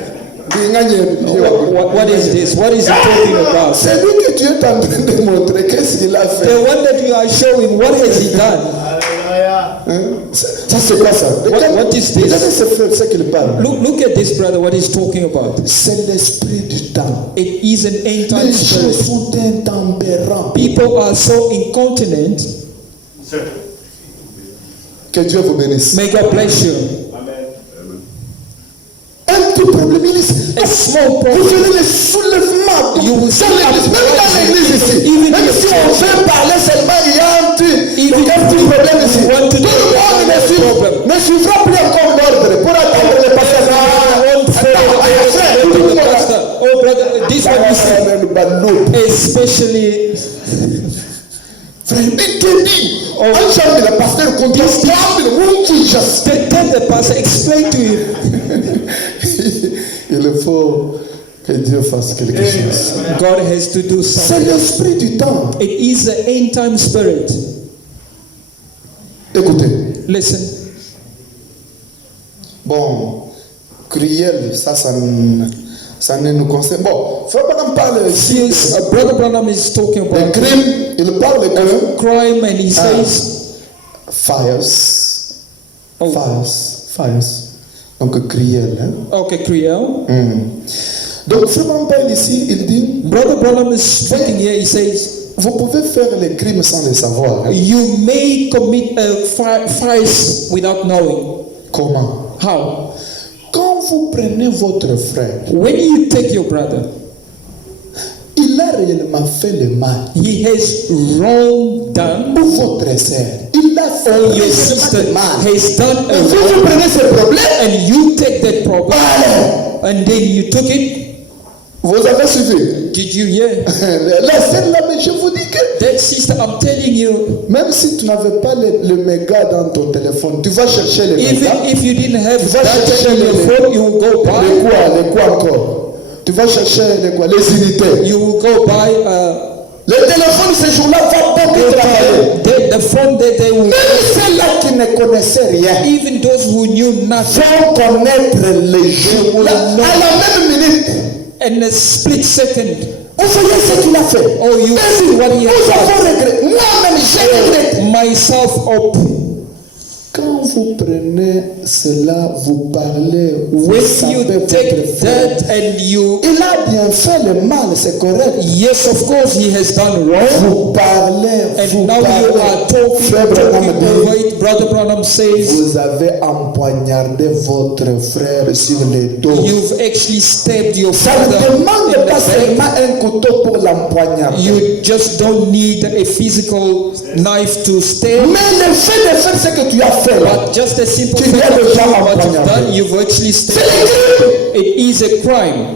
What is this? What is he talking about? C'est lui que tu es en train de montrer. Qu'est-ce qu'il a fait? The one that you are showing, what has he done? Hein? Ça c'est quoi ça? What is this? Regardez ce frère, ce qu'il parle. Look at this brother, what he's talking about. C'est l'esprit du temps. It is an Les end-time gens spirit. sont intempérants. People are so incontinent. Que Dieu vous bénisse. May God bless you. Un petit problème, A small vous problem. verrez les soulèvements. You will see Dans l'église, même dans l'église ici. Even Même in si the on church. veut parler seulement, il y a un petit problème ici. you want Tout to le monde know ne the problem. suivra plus encore l'ordre pour attendre le passage. this one you see, especially Frère, mais que dit? Un jour, le pasteur continue. tell the pastor, explain to him. Il faut que Dieu fasse quelque chose. God has to do C'est something. l'esprit du temps. It is the end time spirit. Écoutez. Listen. Bon, cruel, ça ne nous concerne. Bon, Frère Branham parle ici Yes, Brother Branham is talking des about crimes. Il parle de crime, and he says, fires. Oh. Fires. Donc, cruel. Hein? okay, Kriel. Donc, Frère Branham parle ici, il dit, Brother Branham is speaking here. He says, vous pouvez faire les crimes sans le savoir. Hein? you may commit fires without knowing. Comment? How? Quand vous prenez votre frère, When you take your brother, il a réellement fait le mal. he has wrong done, Ou votre sœur, il a fait or your réellement sister le mal. has done Et a vous wrong, prenez ce problème, and you take that problem, allez, and then you took it. vous avez suivi. Did you hear? La scène là, mais je vous dis que That sister, I'm telling you, même si tu n'avais pas le méga dans ton téléphone, tu vas chercher le méga. even if you didn't have Tu vas that chercher in your les phone, you will go buy. quoi encore? Tu vas chercher les quoi? Les unités. You will go buy Le téléphone ce jour-là va beaucoup travailler. the phone that they will. Même ceux-là qui ne connaissaient rien Even those who knew nothing, vont connaître les jours. À la même minute, in a split second, vous voyez ce qu'il a fait. oh, you see what he Nous has avons regretté. Moi-même, j'ai regretté. done. Myself up. Quand vous prenez cela, vous parlez, vous When savez you votre take frère. that and you, Il a bien fait le mal, c'est correct. yes, of course, he has done wrong. Vous parlez, And vous now you are parlez. Frère Branham talking dit, over it. Brother Branham says, vous avez empoignardé votre frère sur le dos. you've actually stabbed your Ça father ne demande in the pas back. seulement un couteau pour l'empoignarder. You just don't need a physical knife to stab, Mais le fait de faire ce que tu as fait là, but just a simple Tu fact viens de of faire doing what you've empoignarder. done, you've actually c'est stabbed. le crime. It is a crime.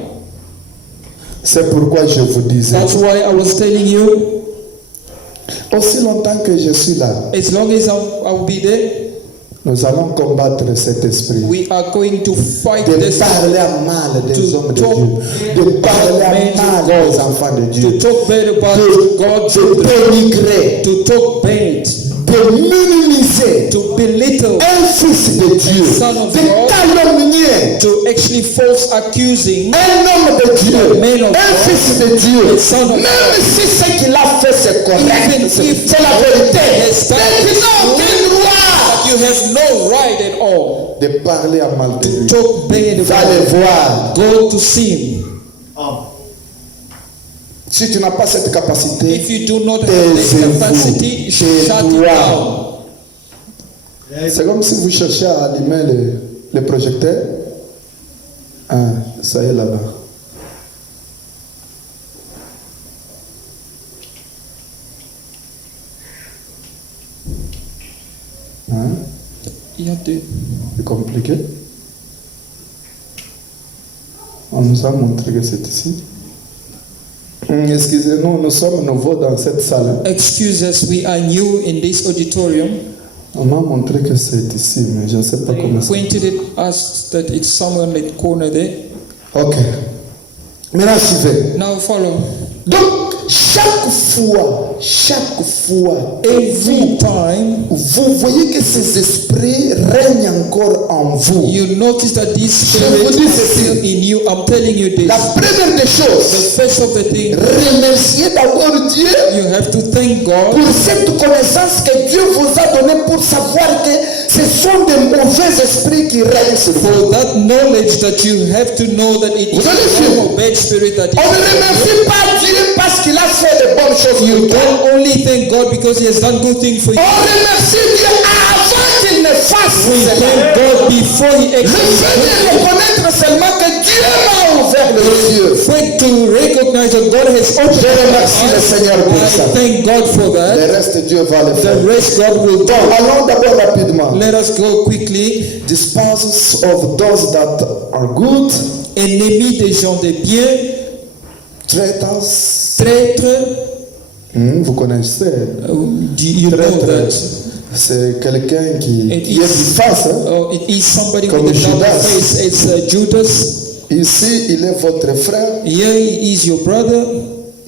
C'est pourquoi je vous disais, That's why I was telling you, aussi longtemps que je suis là, as long as I'll be there, nous allons combattre cet esprit. we are going to fight De this, parler à mal des to hommes de talk Dieu. De parler à bad mal to des God, enfants de to Dieu. talk bad about God's De children, dénigrer, to talk bad, de minimiser to belittle, un fils de Dieu. Son of De God. calomnier to actually false accusing un homme de Dieu. Man of Un God. fils de Dieu. The Son of Même God. si ce qu'il a fait c'est correct, Even c'est if c'est la vérité. has done Mais tu n'as aucun droit But you have no right at all de parler à mal de lui. to talk bad Va about le him. voir. Go to see him. Si tu n'as pas cette capacité, If you do not have Taisez-vous. this capacity, shut it Tais-toi. down. c'est comme si vous cherchez à allumer le projecteur. Ah, ça y est là-bas. Hein? You have to. C'est compliqué. On nous a montré que c'est ici. Excusez-nous, nous sommes nouveaux dans cette salle. Excuse us, we are new in this auditorium. On m'a montré que c'est ici, mais je ne sais pas comment c'est. Pointed at us that it's somewhere in that corner there. Ok. Maintenant, suivez. Now follow. Donc, chaque fois, Every time vous voyez que ces esprits règnent encore en vous. you notice that this Je vous spirit dis is ceci. still in you, I'm telling you this. La première des The choses, first of the thing, remerciez d'abord Dieu you have to thank God pour cette connaissance que Dieu vous a donnée pour savoir que ce sont des mauvais esprits qui règnent sur vous. for that knowledge that you have to know that it is Vous allez a suivre. wrong or bad spirit that On ne is. remercie pas Dieu parce qu'il a fait de bonnes choses You pour toi. don't only thank God because He has done good things for you. On remercie Dieu avant qu'il ne fasse We cela. thank God before He Je actually venais reconnaître seulement que Dieu m'a ouvert les yeux. faith to recognize that God has opened Je remercie le Seigneur pour I ça. thank God for that. Le reste, Dieu va le faire. The rest God will do. Donc, allons d'abord rapidement. Let us go quickly. Dispose of those that are good, Ennemi des gens de bien, traitors. Traître, Vous connaissez. you know Traître, that. c'est quelqu'un qui It est du face. Hein. Oh, it is somebody Comme with a double Judas. face. It's Judas. Ici, il est votre frère. Here he is your brother.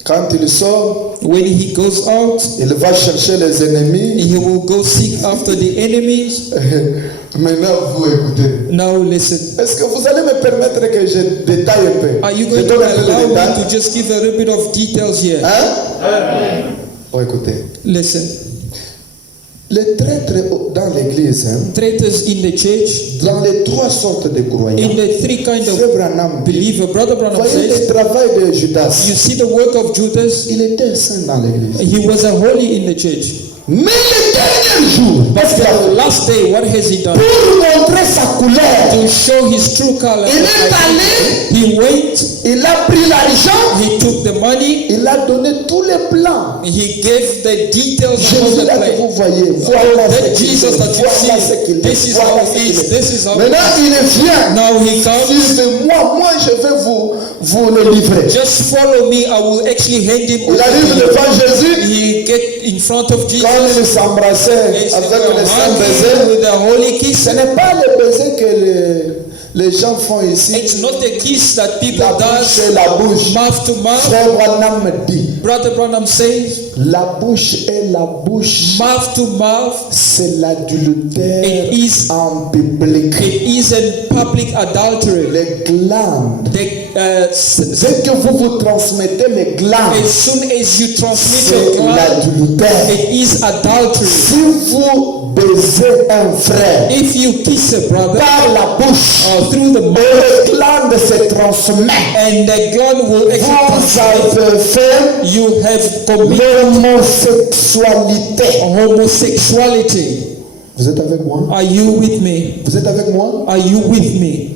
Quand il sort, When he goes out, il va chercher les ennemis. he will go seek after the enemies. Maintenant, vous écoutez. Now listen. Est-ce que vous allez me permettre que je détaille un peu? Are you Je going to donne un peu de allow me détails. to just give a little bit of details here? Hein? Oh, écoutez. Listen. Les traîtres dans l'église, hein, Traitors in the church, dans les trois sortes de croyants. in the three kind Frère of Branham dit, believer, Brother Branham voyez le says, travail de Judas. you see the work of Judas, Il était saint dans l'église. he was a holy in the church. Mais le dernier jour, But the last day, what has he done? pour montrer sa couleur, To show his true color, il est allé, he went, il a pris l'argent, he took the money, il a donné tous les plans. he gave the details of Jésus the là que plan. vous voyez, voilà That ce qu'il Jesus est, that you voilà ce qu'il see, est, this is voilà how ce he qu'il is, est. this is how Maintenant, il vient. now he comes. Suivez moi je vais vous le livrer. Just follow me, I will actually hand him Il over arrive to you. devant Jésus, He get in front of Jesus. quand il s'embrassait They said, avec le saint "Hug baiser. him with a holy kiss." Ce n'est pas le baiser que les gens font ici. It's not a kiss that people La bouche does et la bouche. mouth to mouth. Frère Branham me dit, Brother Branham says, la bouche et la bouche, mouth to mouth, c'est l'adultère It is- en public. it is a public adultery. Les glandes. Dès que vous transmettez les glandes, As soon as you transmit c'est your gland, l'adultère. it is adultery. Si vous baisez un frère If you kiss a brother par la bouche, or through the mouth, et les glandes se transmettent, and the gland will actually vous transmit, avez fait you have committed l'homosexualité. homosexuality. Vous êtes avec moi? Are you with me? Vous êtes avec moi? Are you with me?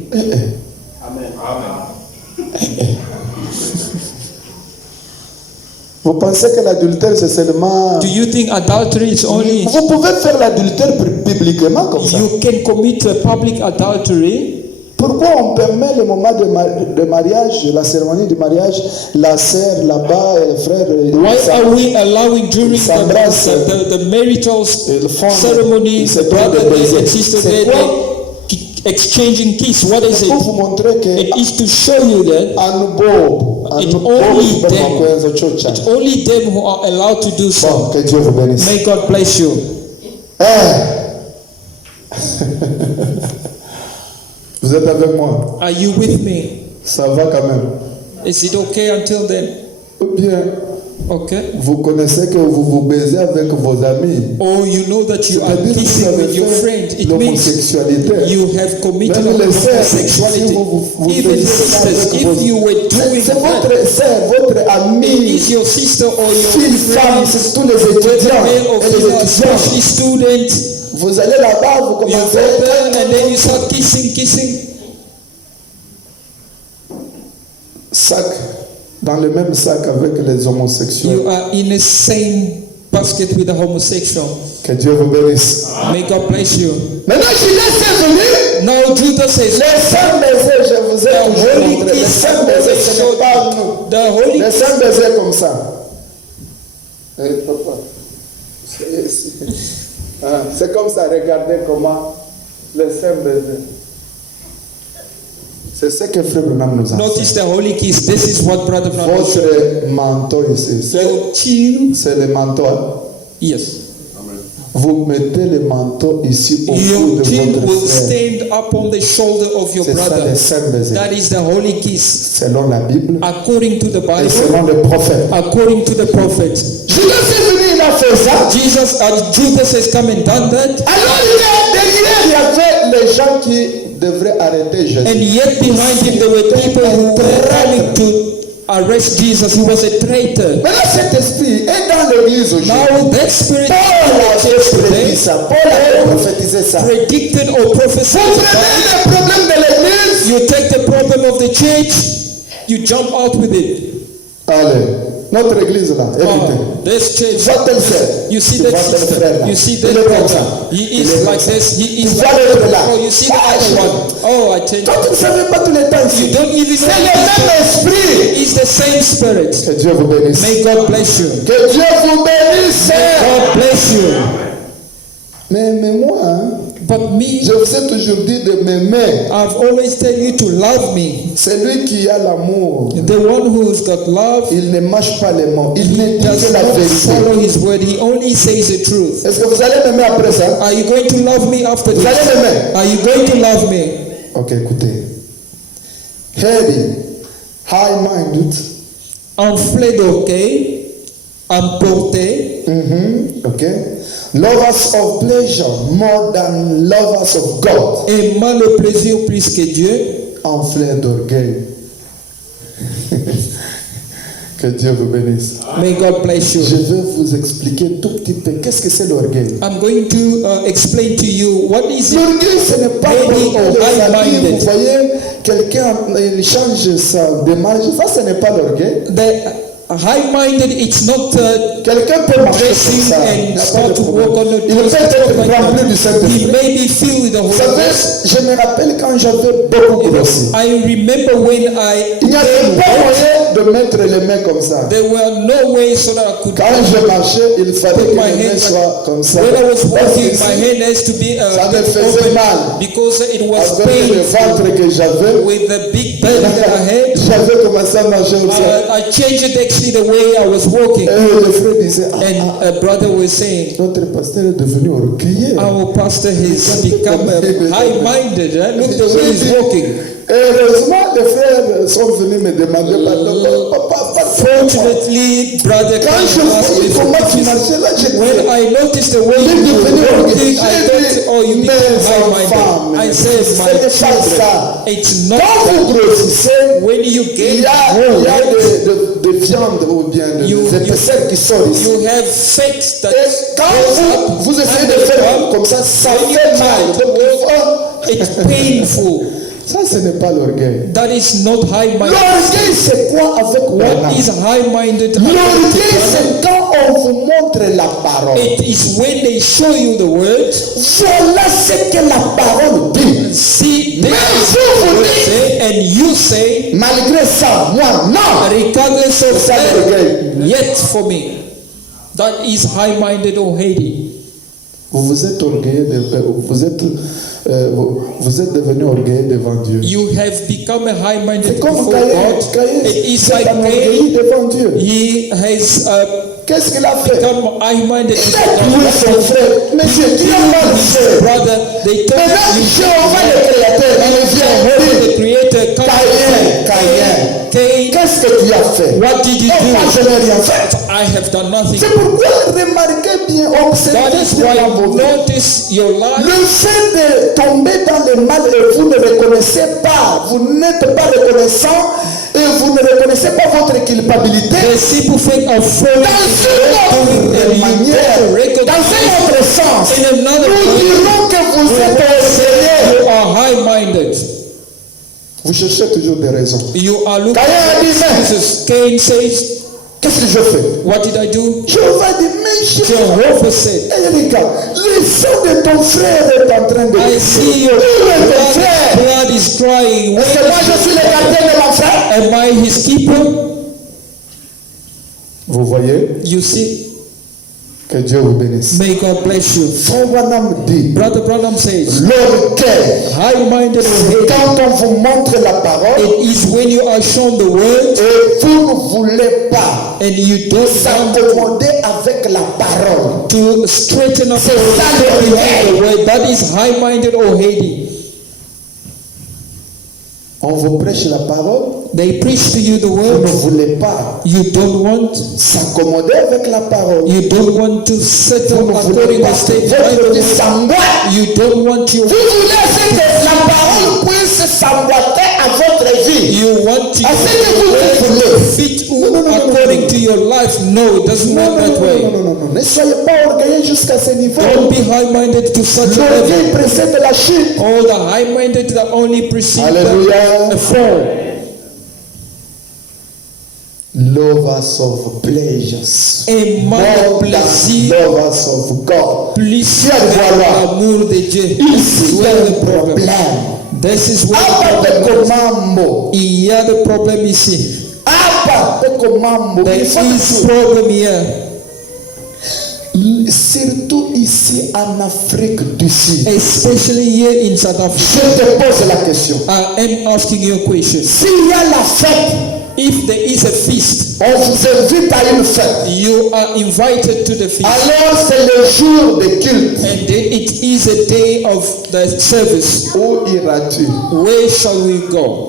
Vous pensez que l'adultère c'est seulement... Do you think adultery is only Vous pouvez faire l'adultère publiquement comme ça. you can commit a public adultery? Pourquoi on permet le moment de mariage, la cérémonie de mariage, la sœur là-bas et le frère... Why are we allowing during s'embrassent. the marital Ils font- ceremony, ils se the brother donnent des there, baisers. the sister C'est there, quoi? they exchanging kiss? What is Pour it? vous montrer que It is to show you that It's only them. It's only them who are allowed to do Bon, so. que Dieu vous bénisse. May God bless you. Vous êtes avec moi? Are you with me? Ça va quand même. Is it okay until then? Ou bien, Okay. vous connaissez que vous vous baisez avec vos amis. Or you know that you are C'est-à-dire que vous kissing avez with your friend. fait It means l'homosexualité. you have committed Même les sœurs, homosexuality. si vous Even faisiez ça sisters, avec if vos- you were doing C'est that, votre sœur, votre it ami, is your sister or your fille, femme, friend, c'est tous les whether étudiants male or et les female, étudiants. especially students. Vous allez là-bas, vous You go commencez there and then you start kissing. sac, dans le même sac avec les homosexuels. You are in the same basket with the homosexual. Que Dieu vous bénisse. May God bless you. Maintenant, Judas est venu. Now Judas says, Les saints baisers, je vous ai the toujours holy montré. Les kiss saints baisers, ce n'est pas nous. the holy Les saints baisers comme ça. Papa, c'est ici. Ah, c'est comme ça, regardez comment les saints baisers. C'est ce que Frère Branham nous a Notice the holy kiss. This is what Brother Branham showed. Votre manteau ici, Your chin. c'est le manteau. Hein? Yes. Vous mettez le manteau ici au Your cou de chin votre will frère. stand up on the shoulder of your C'est ça brother. les saints baisers. That is the holy kiss. Selon la Bible According to the et Bible, selon le prophète. according to the prophet. Judas est venu, il a fait ça. Judas has come and done that. Alors derrière, il y avait les gens qui devraient arrêter Jésus. And yet behind him there were people who were coming to arrest Jesus. He was a traitor. Maintenant, cet esprit est dans l'église aujourd'hui. Now that spirit Paul a prédit ça. Paul a prophétisé ça. predicted or Vous prophesied prenez about. le problème de l'église. You take the problem of the church, you jump out with it. Allez, notre église là, écoutez. Oh, this church. Va-t-elle faire? You see Tu that vois tel sister. frère là. You see Il that est comme brother. ça. He Il is est like comme ça. this. He Tu is vois like l'autre that. là. Oh, you see the other one. Oh, I tell you. Toi, tu ne savais pas tous les temps ici. You don't even C'est know. le même esprit. It's the same spirit. Que Dieu vous bénisse. May God bless you. Que Dieu vous bénisse. God bless you. Mais moi, hein, But me, je vous ai toujours dit de m'aimer. I've always tell you to love me. Celui qui a l'amour, The one who's got love, il ne mâche pas les mots. Il ne he dit does que la not vérité. follow his word. He only says the truth. Est-ce que vous allez m'aimer après ça? Are you going to love me after Vous this? allez m'aimer? Are you going to love me? Ok, écoutez. Heady, high-minded, Enflé emporté, ok. Lovers of pleasure more than lovers of God. aimant le plaisir plus que Dieu. Enflé d'orgueil. Que Dieu vous bénisse. May God bless you. Je vais vous expliquer tout petit peu qu'est-ce que c'est l'orgueil. I'm going to explain to you what is it. L'orgueil, ce n'est pas Maybe comme or les habits. high-minded. Vous voyez, quelqu'un il change sa démarche. Ça, ce n'est pas l'orgueil. The high-minded, it's not Quelqu'un peut marcher comme dressing ça. Il n'y and a pas start de to problème. walk on the Il peut être rempli du He Saint-Esprit. may be filled with the Vous Holy savez, Ghost. je me rappelle quand j'avais beaucoup grossi. I remember when I Il n'y avait pas moyen de mettre les mains comme ça. there were no way so that I could Quand je marchais, il fallait put que my les mains hands soient comme ça. when I was Parce walking, que my hand has to be ça me bit faisait open mal. because it was Avec le painful. ventre que j'avais, With the big belly that I had, j'avais commencé à marcher comme ça. I changed actually the way I was walking. Et le frère disait, And a brother was saying, notre pasteur est devenu orgueilleux. our pastor has become high-minded. Look the way he's walking. Et heureusement, les frères sont venus me demander pardon. Papa, Fortunately, brother quand je came and asked me voyais for comment tu forgiveness. marchais là, j'ai When dit, I noticed the way il est you were devenu orgueilleux. walking, I thought, oh, you became high-minded. I said, my children, it's not quand vous grossissez, when you il get y a old, de viande ou bien des épaisseurs qui sortent ici. you have fat that Et quand goes up vous essayez de and faire up. comme ça When you fait try mal. to walk, it's painful. Ça, ce n'est pas l'orgueil. That is not high-minded. L'orgueil, c'est quoi avec What Bernard? is high-minded? L'orgueil, c'est quand on vous montre la parole. It is when they show you the word. Voilà ce que la parole dit. See, Mais this is vous, what the vous word dites, say, and you say, malgré ça, moi, non. regardless of Ça, that, l'orgueil. yet for me. That is high-minded or hating. Vous êtes orgueilleux, vous êtes devenu orgueilleux devant Dieu. You have become a high-minded C'est comme before Caïn. God. Caïn, It is c'est like un orgueilleux Cain. devant Dieu. He has Qu'est-ce qu'il a fait? become high-minded Il before a tué son God. frère. Mais c'est Dieu va le faire. Brother, they told Maintenant, you, Jéhovah le Créateur, il vient the dire, Creator, come Caïn, Cain, qu'est-ce que tu as fait? what did you Oh, moi, je do? n'ai rien fait. I have done nothing. C'est pourquoi remarquez bien, That observez is bien why dans vos vies. notice your life. Le fait de tomber dans le mal et vous ne reconnaissez pas, vous n'êtes pas reconnaissant et vous ne reconnaissez pas votre culpabilité. The simple fact of falling Dans une autre manière, dans un autre sens, in another nous way, dirons que vous êtes orgueilleux. you are high-minded. Vous cherchez toujours des raisons. You are looking Caïn a dit, at Jesus. Cain says, qu'est-ce que je fais? what did I do? Jéhovah dit, mais Jehovah said, Et regarde, le sang de ton frère est en train de I see your Où est ton frère? blood is crying. Est-ce que moi je suis le gardien de mon frère? Am I his keeper? Vous voyez You see, que Dieu vous bénisse. may God bless you. Frère Branham dit, Brother Branham says, l'orgueil, high-minded or hating, quand on vous montre la parole it is when you are shown the word et vous ne voulez pas and you don't want s'accommoder avec la parole. to straighten up C'est ça le the word. That is high-minded or hating. On vous prêche la parole, They preach to you the vous word. ne voulez pas You don't want. s'accommoder avec la parole. You don't want to settle Vous ne voulez according pas to state votre vie Bible. s'emboîte. You don't want your. Vous voulez que la parole puisse s'emboîter à votre vie. You want to I think it will word be fit No, no, no, no, according no. to your life. No, it doesn't Non, work non, that non, way. non, non, non, non. Ne soyez pas orgueilleux jusqu'à ce niveau. Don't be high-minded to such a level. L'orgueil précède la chute. All the high-minded that only precede Alléluia. the fall. lovers of pleasures, Un more manque de than plaisir, lovers of God. plus Tiens, voilà. que l'amour de Dieu. This Ici, is il y where a the un problem. problème. This is where Apa the te problem is. komambo? Il y a de problème ici. Apa te komambo? There Il faut is que problem here. surtout ici en Afrique du Sud. Especially here in South Je Africa. te pose la question. I am asking you a question. S'il y a la fête, If there is a feast, on vous invite à une fête. you are invited to the feast. Alors c'est le jour de culte. And then it is a day of the service. Où iras-tu? Where shall we go?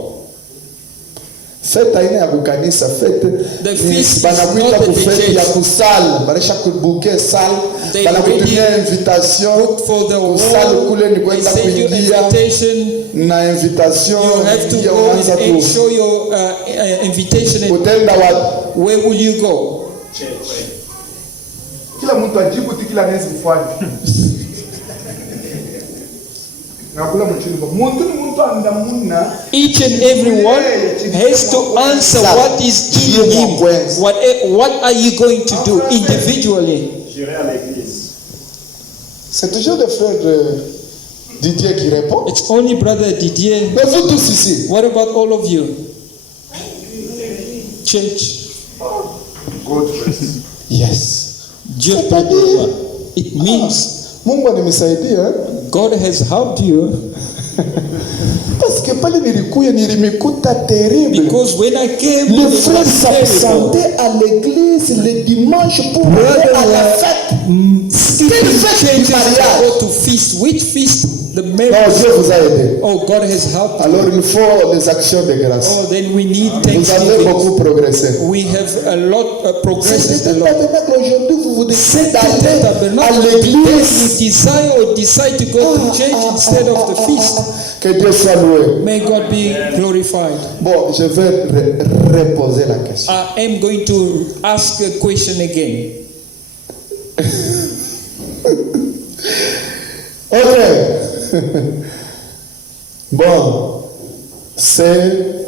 Fête aina ya kukanisa, fête The ni feast is banakuita not ku the fête church. ya kusala, banisha kubuke sala, They banakutumia already invitation For the kusala wall, kule ni they kwenda send you kuingia invitation. na invitation You have to ingia go unaanza and ku show your invitation. And utenda wapi? where will you go? Kila mtu ajibu tu kila anaweza kufanya. Nakula mchini kwa mtu ni mtu andamuna. Each and every one has to answer what is in him. What are you going to do individually? J'irai à l'église. C'est toujours le frère Didier qui répond. It's only brother Didier. Mais vous tous ici. What about all of you? Church. God rest. Yes. Dieu C'est peut pas voir. dit. It means Mungu animesaidia God has helped you, parce que pale nilikuya nilimikuta terrible. because when I came, Les it frères was terrible. s'absentaient à l'église le dimanche pour aller à la fête. Quelle fête du Changes to mariage? go to feast. Which feast? The Non, marriage. Dieu vous a aidé. Oh, God has helped. Alors il faut les actions de grâce. Oh, then we need Vous avez thanksgiving. beaucoup progressé. We have a lot progresses C'est a lot. tabernacle aujourd'hui, vous vous décidez At d'aller à tabernacle, l'église. we desire or decide to go to church instead of the feast. Que Dieu soit loué. May God be glorified. Bon, je vais reposer la question. I am going to ask a question again. Ok. Bon, c'est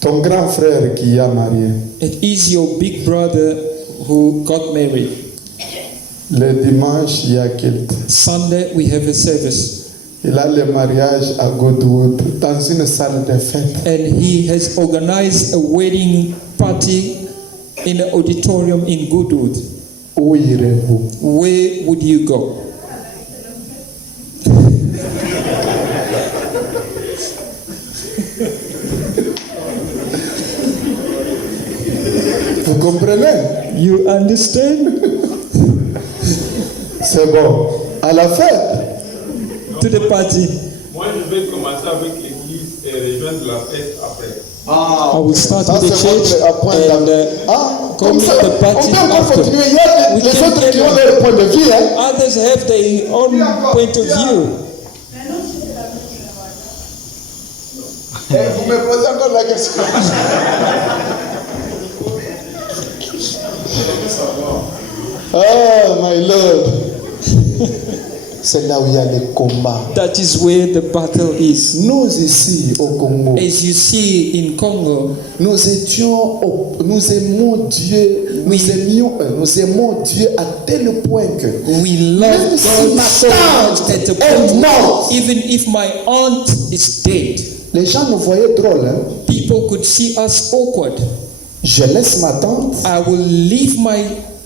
ton grand frère qui a marié. It is your big brother who got married. Le dimanche, il y a culte. Sunday we have a service, Il a le mariage à Goodwood dans une salle de fête. and he has organized a wedding party in an auditorium in Goodwood. Où irez-vous? Where would you go? Vous comprenez? You understand? C'est bon. À la fête. To the party. Moi, je vais commencer avec l'église et rejoindre la fête après. I will start Ça, with the c'est church votre point and comme come ça, to the on party peut encore after. continuer. Il y a We les can autres qui carry ont on. leur point de vue. Hein? Others have their own point of view. Vous me posez encore la question. Oh, my Lord. C'est là où il y a les combats. That is where the battle is. Nous ici au Congo, As you see in Congo, nous aimons Dieu, nous aimons Dieu à tel point que we love même si God ma so much at the tante est point, morte, even if my aunt is dead, les gens nous voyaient drôle. Hein? people could see us awkward. Je laisse ma tante, I will leave my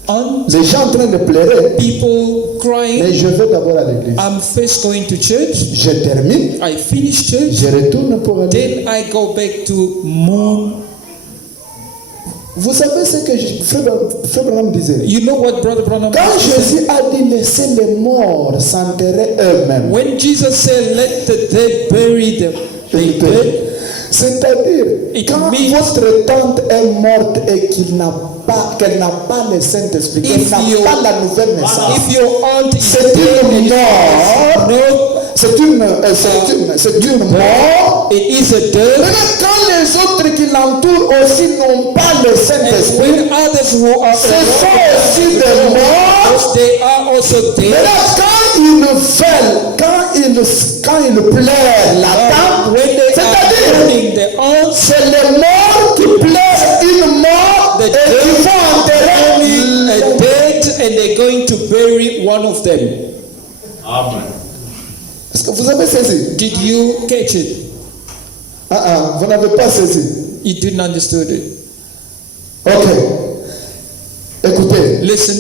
aunt, les gens en train de pleurer, people mais crying. je vais d'abord à l'église. I'm first going to church. Je termine, I finish church. je retourne pour aller. Then I go back to mourn. Vous savez ce que Frère Branham disait? You know what Brother Branham Quand said? Jésus a dit laissez les morts s'enterrer eux-mêmes, When Jesus said, "Let the dead bury them," they did. c'est-à-dire It quand means- votre tante est morte et qu'elle n'a pas le Saint-Esprit, qu'elle If n'a you- pas la nouvelle naissance, If your aunt is c'est dead une and mort, no, c'est une mort. it is a death. Maintenant, quand les autres qui l'entourent aussi n'ont pas le And Saint-Esprit, when others who are ce sont aussi des morts. they are also dead. Maintenant, quand ils veulent, quand ils pleurent la dame, When they are c'est-à-dire, mourning the aunt, c'est les morts qui pleurent une mort one of them. Amen. Est-ce que vous avez saisi? Did you catch it? Vous n'avez pas saisi. You didn't understand it. Ok. Écoutez. Listen.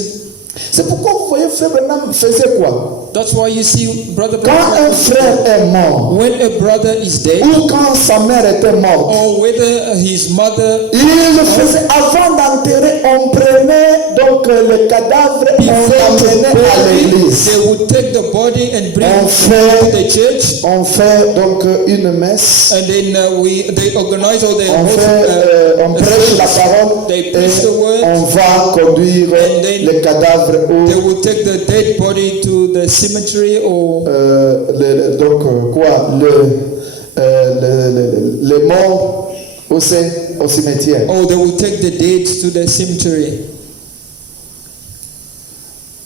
C'est pourquoi vous voyez Frère Branham faisait quoi? That's why you see Brother Quand un Branham, frère est mort, when a brother is dead, ou quand sa mère était morte, or whether his mother, il faisait, avant d'enterrer, on prenait donc le cadavre, on l'amenait à l'église. they would take the body and bring On it fait, to the church, on fait donc une messe, and then they organize all the on fait, on prêche la parole They et preach the word, on va conduire and then le cadavre they où would take the dead body to the cemetery, or donc quoi, les morts au cimetière. they would take the dead to the cemetery.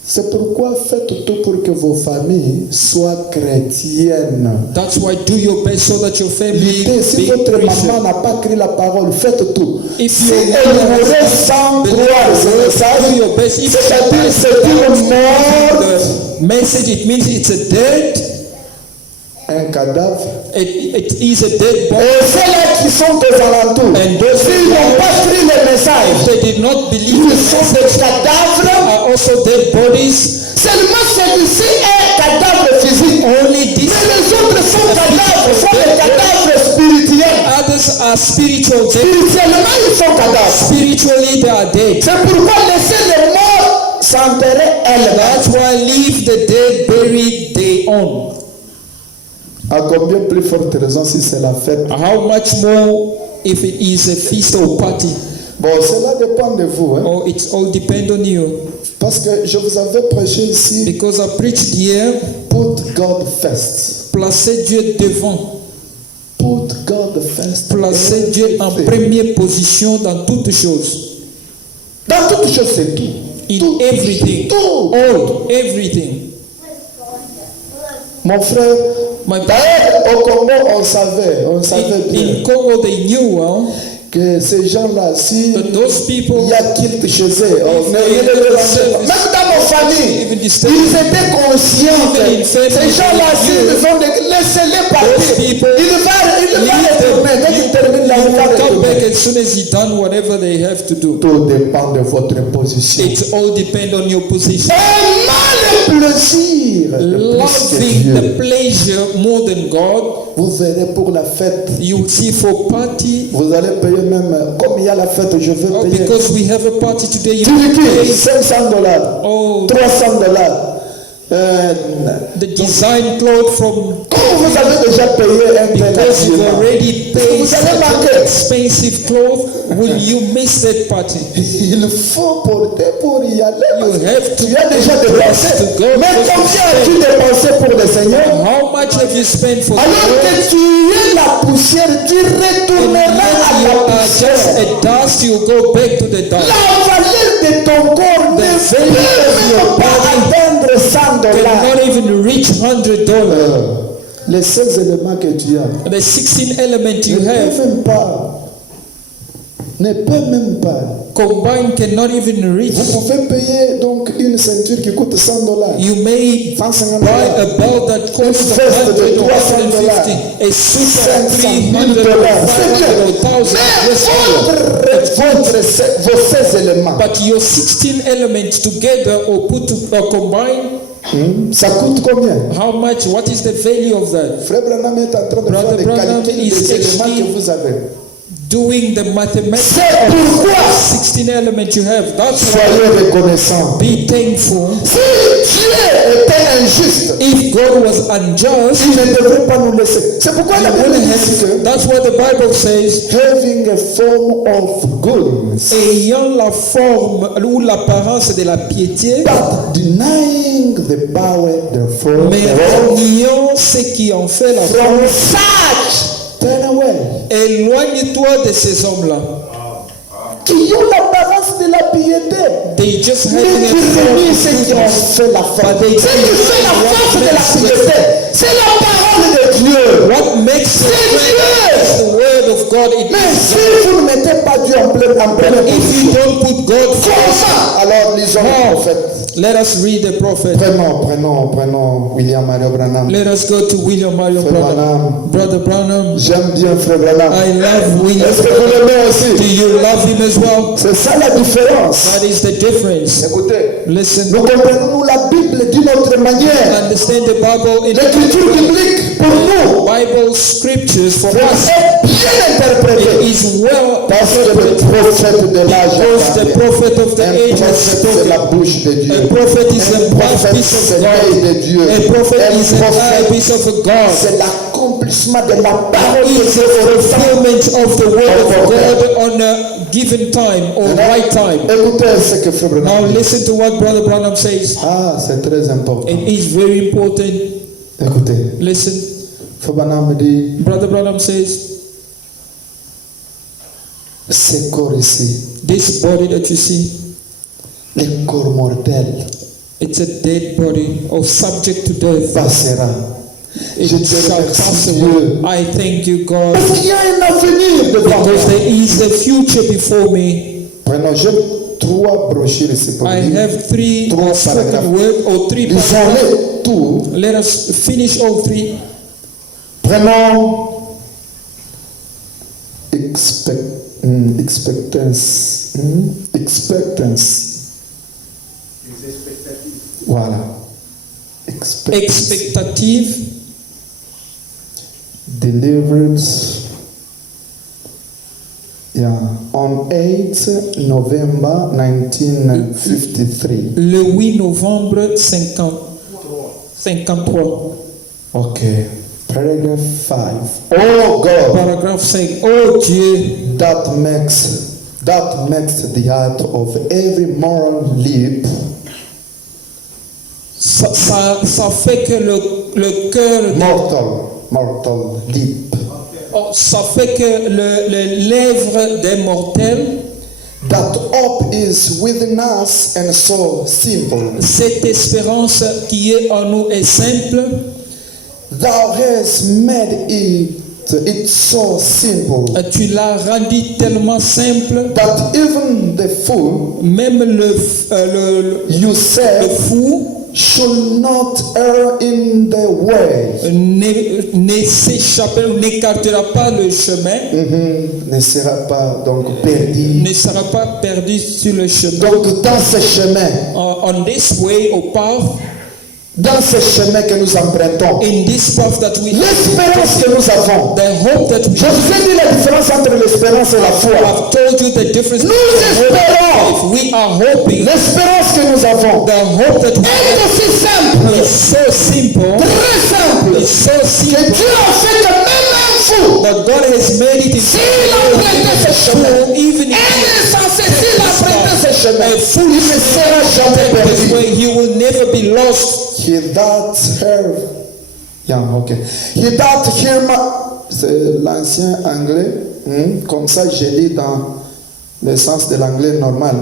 C'est pourquoi faites tout pour que vos familles soient chrétiennes. That's why do your best so that your family L'idée, si be votre Christian. maman n'a pas écrit la parole, faites tout. If Si your elle mother vous has est sans not croire ce believed, do message, your best. If c'est-à-dire she c'est une doesn't mort, the message, it means it's a dead. un cadavre. It is a dead body. Et ceux-là qui sont aux alentours, And those s'ils n'ont pas pris le message, If they did not believe ils the sont message, des cadavres. are also dead bodies. Seulement celui-ci est cadavre physique. Only this. Mais les autres sont cadavres, sont des cadavres spirituels. Others are spiritual dead. Spirituellement, ils sont cadavres. Spiritually, they are dead. C'est pourquoi laisser les morts s'enterrer elles-mêmes. That's why leave the dead buried their own. À combien plus forte raison si c'est la fête? How much more if it is a feast or party? Bon, cela dépend de vous. Hein? Or it's all depend on you. Parce que je vous avais prêché ici, Because I preached here, put God first. placez Dieu devant. Put God first. Placez Dieu en première position dans toutes choses. Dans toutes choses, c'est tout. In Tout. everything. Tout. All. Everything. Mon frère, My d'ailleurs, au Congo, on savait bien in Congo, they knew well que ces gens-là, si that those people, il y a culte chez eux, on ne les dérangeait pas. Même dans nos familles, even ils this étaient conscients que Even in family, ces gens-là, s'ils ont laissez-les those partir. people, Il va retourner. Dès qu'il termine la vie, il va come back retourner. as soon as he done whatever they have to do. Tout dépend de votre position. It all depend on your position. Aimant le plaisir de plus que Loving Dieu. the pleasure more than God, Vous verrez pour la fête, you will see for party. vous allez payer même, comme il y a la fête, je vais Oh, payer. because we have a party today, you Tu will dis pay. $500, Oh, $300. the design cloth from, Comme vous avez déjà payé un tel because you've habillement, already paid vous allez such manquer. an expensive cloth, will you miss that party? Il faut porter pour y aller. You have to Tu as déjà to dépensé. go. Mais combien as-tu dépensé pour le Seigneur? How much have you spent for the Alors Lord? que tu es la poussière, tu And retourneras à yet you la are just poussière. a dust, you go back to the dust. La valeur de ton corps ne peut même pas atteindre $100. Cannot even reach $100. Les 16 éléments que tu as The 16 elements you ne have peut même pas. Ne peut même pas. combined cannot even reach. Vous pouvez payer donc une ceinture qui coûte $100. You may 150 buy a belt that costs Une veste de 100 or 150, a suit of 300 or 500 or 1000 US dollars. Vos 16 éléments, But your 16 elements together or put or combined, ça coûte combien? how much? What is the value of that? Frère Branham est en train de Brother faire des Branham calculs is des éléments actually que vous avez. Doing the mathematics C'est pourquoi 16 elements you have. That's why soyez reconnaissants. be thankful. Si Dieu était injuste, If God was unjust, il ne devrait pas nous laisser. C'est pourquoi la Bible dit que that's what the Bible says. having a form of goodness, Ayant la forme ou l'apparence de la piété, but denying the power thereof, mais reniant ce qui en fait la from forme. such turn away. Éloigne-toi de ces hommes-là. Qui ont l'apparence de la piété, They just mais having qui a renient form. ceux qui ont fait la force. But they Ceux qui fait la force de la piété, C'est la parole de Dieu. What makes it C'est great Dieu. is the word of God. It Mais is si vous ne mettez pas Dieu en première if you position, don't put God first, comment? Alors lisons le prophète. let us read the prophet. Prenons William Mario Branham. Let us go to William Marion Frère Branham. Branham. Brother Branham, J'aime bien Frère Branham. I love William. Est-ce que vous l'aimez aussi? Do you love him as well? C'est ça la différence. That is the difference. Écoutez, Listen, nous comprenons la Bible d'une autre manière. understand the Bible in L'écriture biblique pour nous Bible scriptures for us. est bien interprétée. Is well Parce que le prophète de l'âge because the prophet of the un age has prophète c'est la spoken. bouche de Dieu. A prophet is Un a prophète mouthpiece c'est of l'œil God. de Dieu. A prophet Un is an prophète eyepiece of God. c'est l'accomplissement de la parole de Is Dieu. the fulfillment of the word of God on a given time or right time. Écoutez ce que Frère Now Branham dit. listen to what Brother Branham says. Ah, c'est très important. It is very important. Écoutez, Listen, Frère Branham dit, Brother Branham says, ce corps ici, this body that you see, le corps mortel, it's a dead body or subject to death. passera. It Je te shall pass remercie away. Dieu. I thank you, God, Parce qu'il y a un avenir devant moi. because there is a future before me. Prenons, j'ai 3 brochures ici pour I dire. have 3 Trois spoken paragraphes. word or 3 paragraphs. Lisons-les tout. Let us finish all 3. Prenons expectance. Expectance. Voilà. Expectative, Delivered. Yeah. On 8 November 1953. le 8 novembre 53. Okay. Paragraph 5. Oh God, Paragraphe 5. Oh Dieu, that makes the heart of every moral leap ça fait que le cœur, mortal leap. ça fait que les lèvres des mortels, That hope is within us and so simple. cette espérance qui est en nous est simple. Thou hast made it so simple Tu l'as rendu tellement simple, that even the fool même le you said fou should not err in the way. ne s'échappera, n'écartera pas le chemin, Ne sera pas donc perdu. ne sera pas perdu sur le chemin. Donc dans ce chemin, On this way or path, dans ce chemin que nous empruntons, in this path that we have, l'espérance que nous avons. the hope that we Je vous ai dit la différence entre l'espérance et la foi. have told you the difference. Nous espérons. If we are hoping, L'espérance que nous avons the hope that we est aussi simple, is so simple, très simple, it's so que simple Dieu a fait que même un fou, that God has made it s'il a prêté ce chemin, even if un insensé, s'il a prêté ce chemin, a il fool ne sera jamais this perdu. way, he will never be lost. He that heard, yeah, okay. He that hear c'est l'ancien anglais, comme ça je lis dans le sens de l'anglais normal.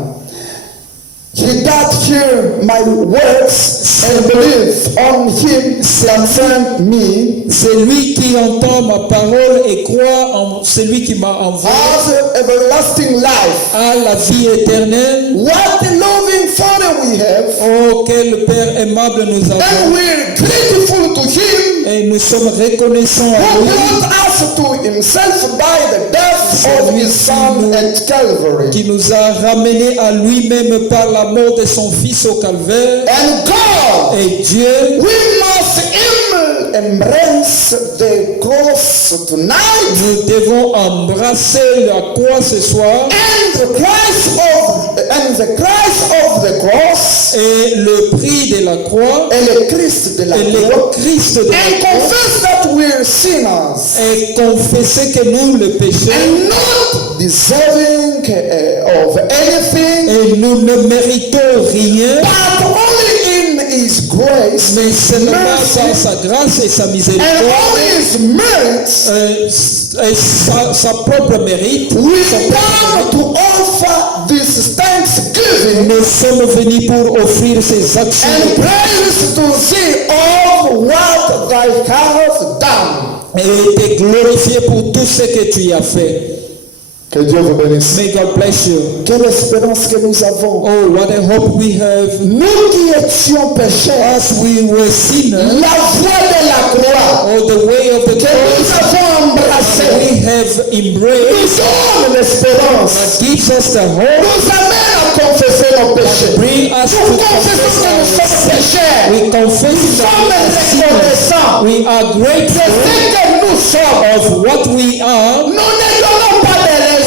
He that hear my words and believe on him that sent me Celui qui entend ma parole et croit en celui qui m'a envoyé has everlasting life. a la vie éternelle. What a loving Father we have, Oh, quel Père aimable nous avons. and we're grateful to him Et nous sommes reconnaissants à who lui brought us to himself by the death of his Son at Calvary. qui nous a ramenés à lui-même par la mort de son Fils au calvaire. And God, Et Dieu, we must embrace the cross tonight nous devons embrasser la croix ce soir and the Christ of the cross et le prix de la croix and the Christ de la et croix le Christ de la and croix confess that we're sinners et confesser que nous le péchons and not deserving of anything, et nous ne méritons rien, but only in His grace, mais seulement par mercy, sa grâce et sa and miséricorde only His merits. et sa propre mérite. We come to offer this thanksgiving Nous sommes venus pour offrir ces actions and praise to see all what thou hast done. et t'es glorifié pour tout ce que tu as fait. Que Dieu vous bénisse. May God bless you. Quelle espérance que nous avons. Oh, what a hope we have. Nous qui étions pécheurs, As we were sinners, la voie de la croix oh, the way of the que nous cross, avons embrassée we have embraced, nous donne l'espérance. gives us the hope, Nous amène à confesser nos péchés. bring us Nous to confessons que nous confess sommes pécheurs. we confess Nous that sommes we are sinners. reconnaissants We are de grateful ce que nous sommes. of what we are. Nous ne donnons pas de raisons.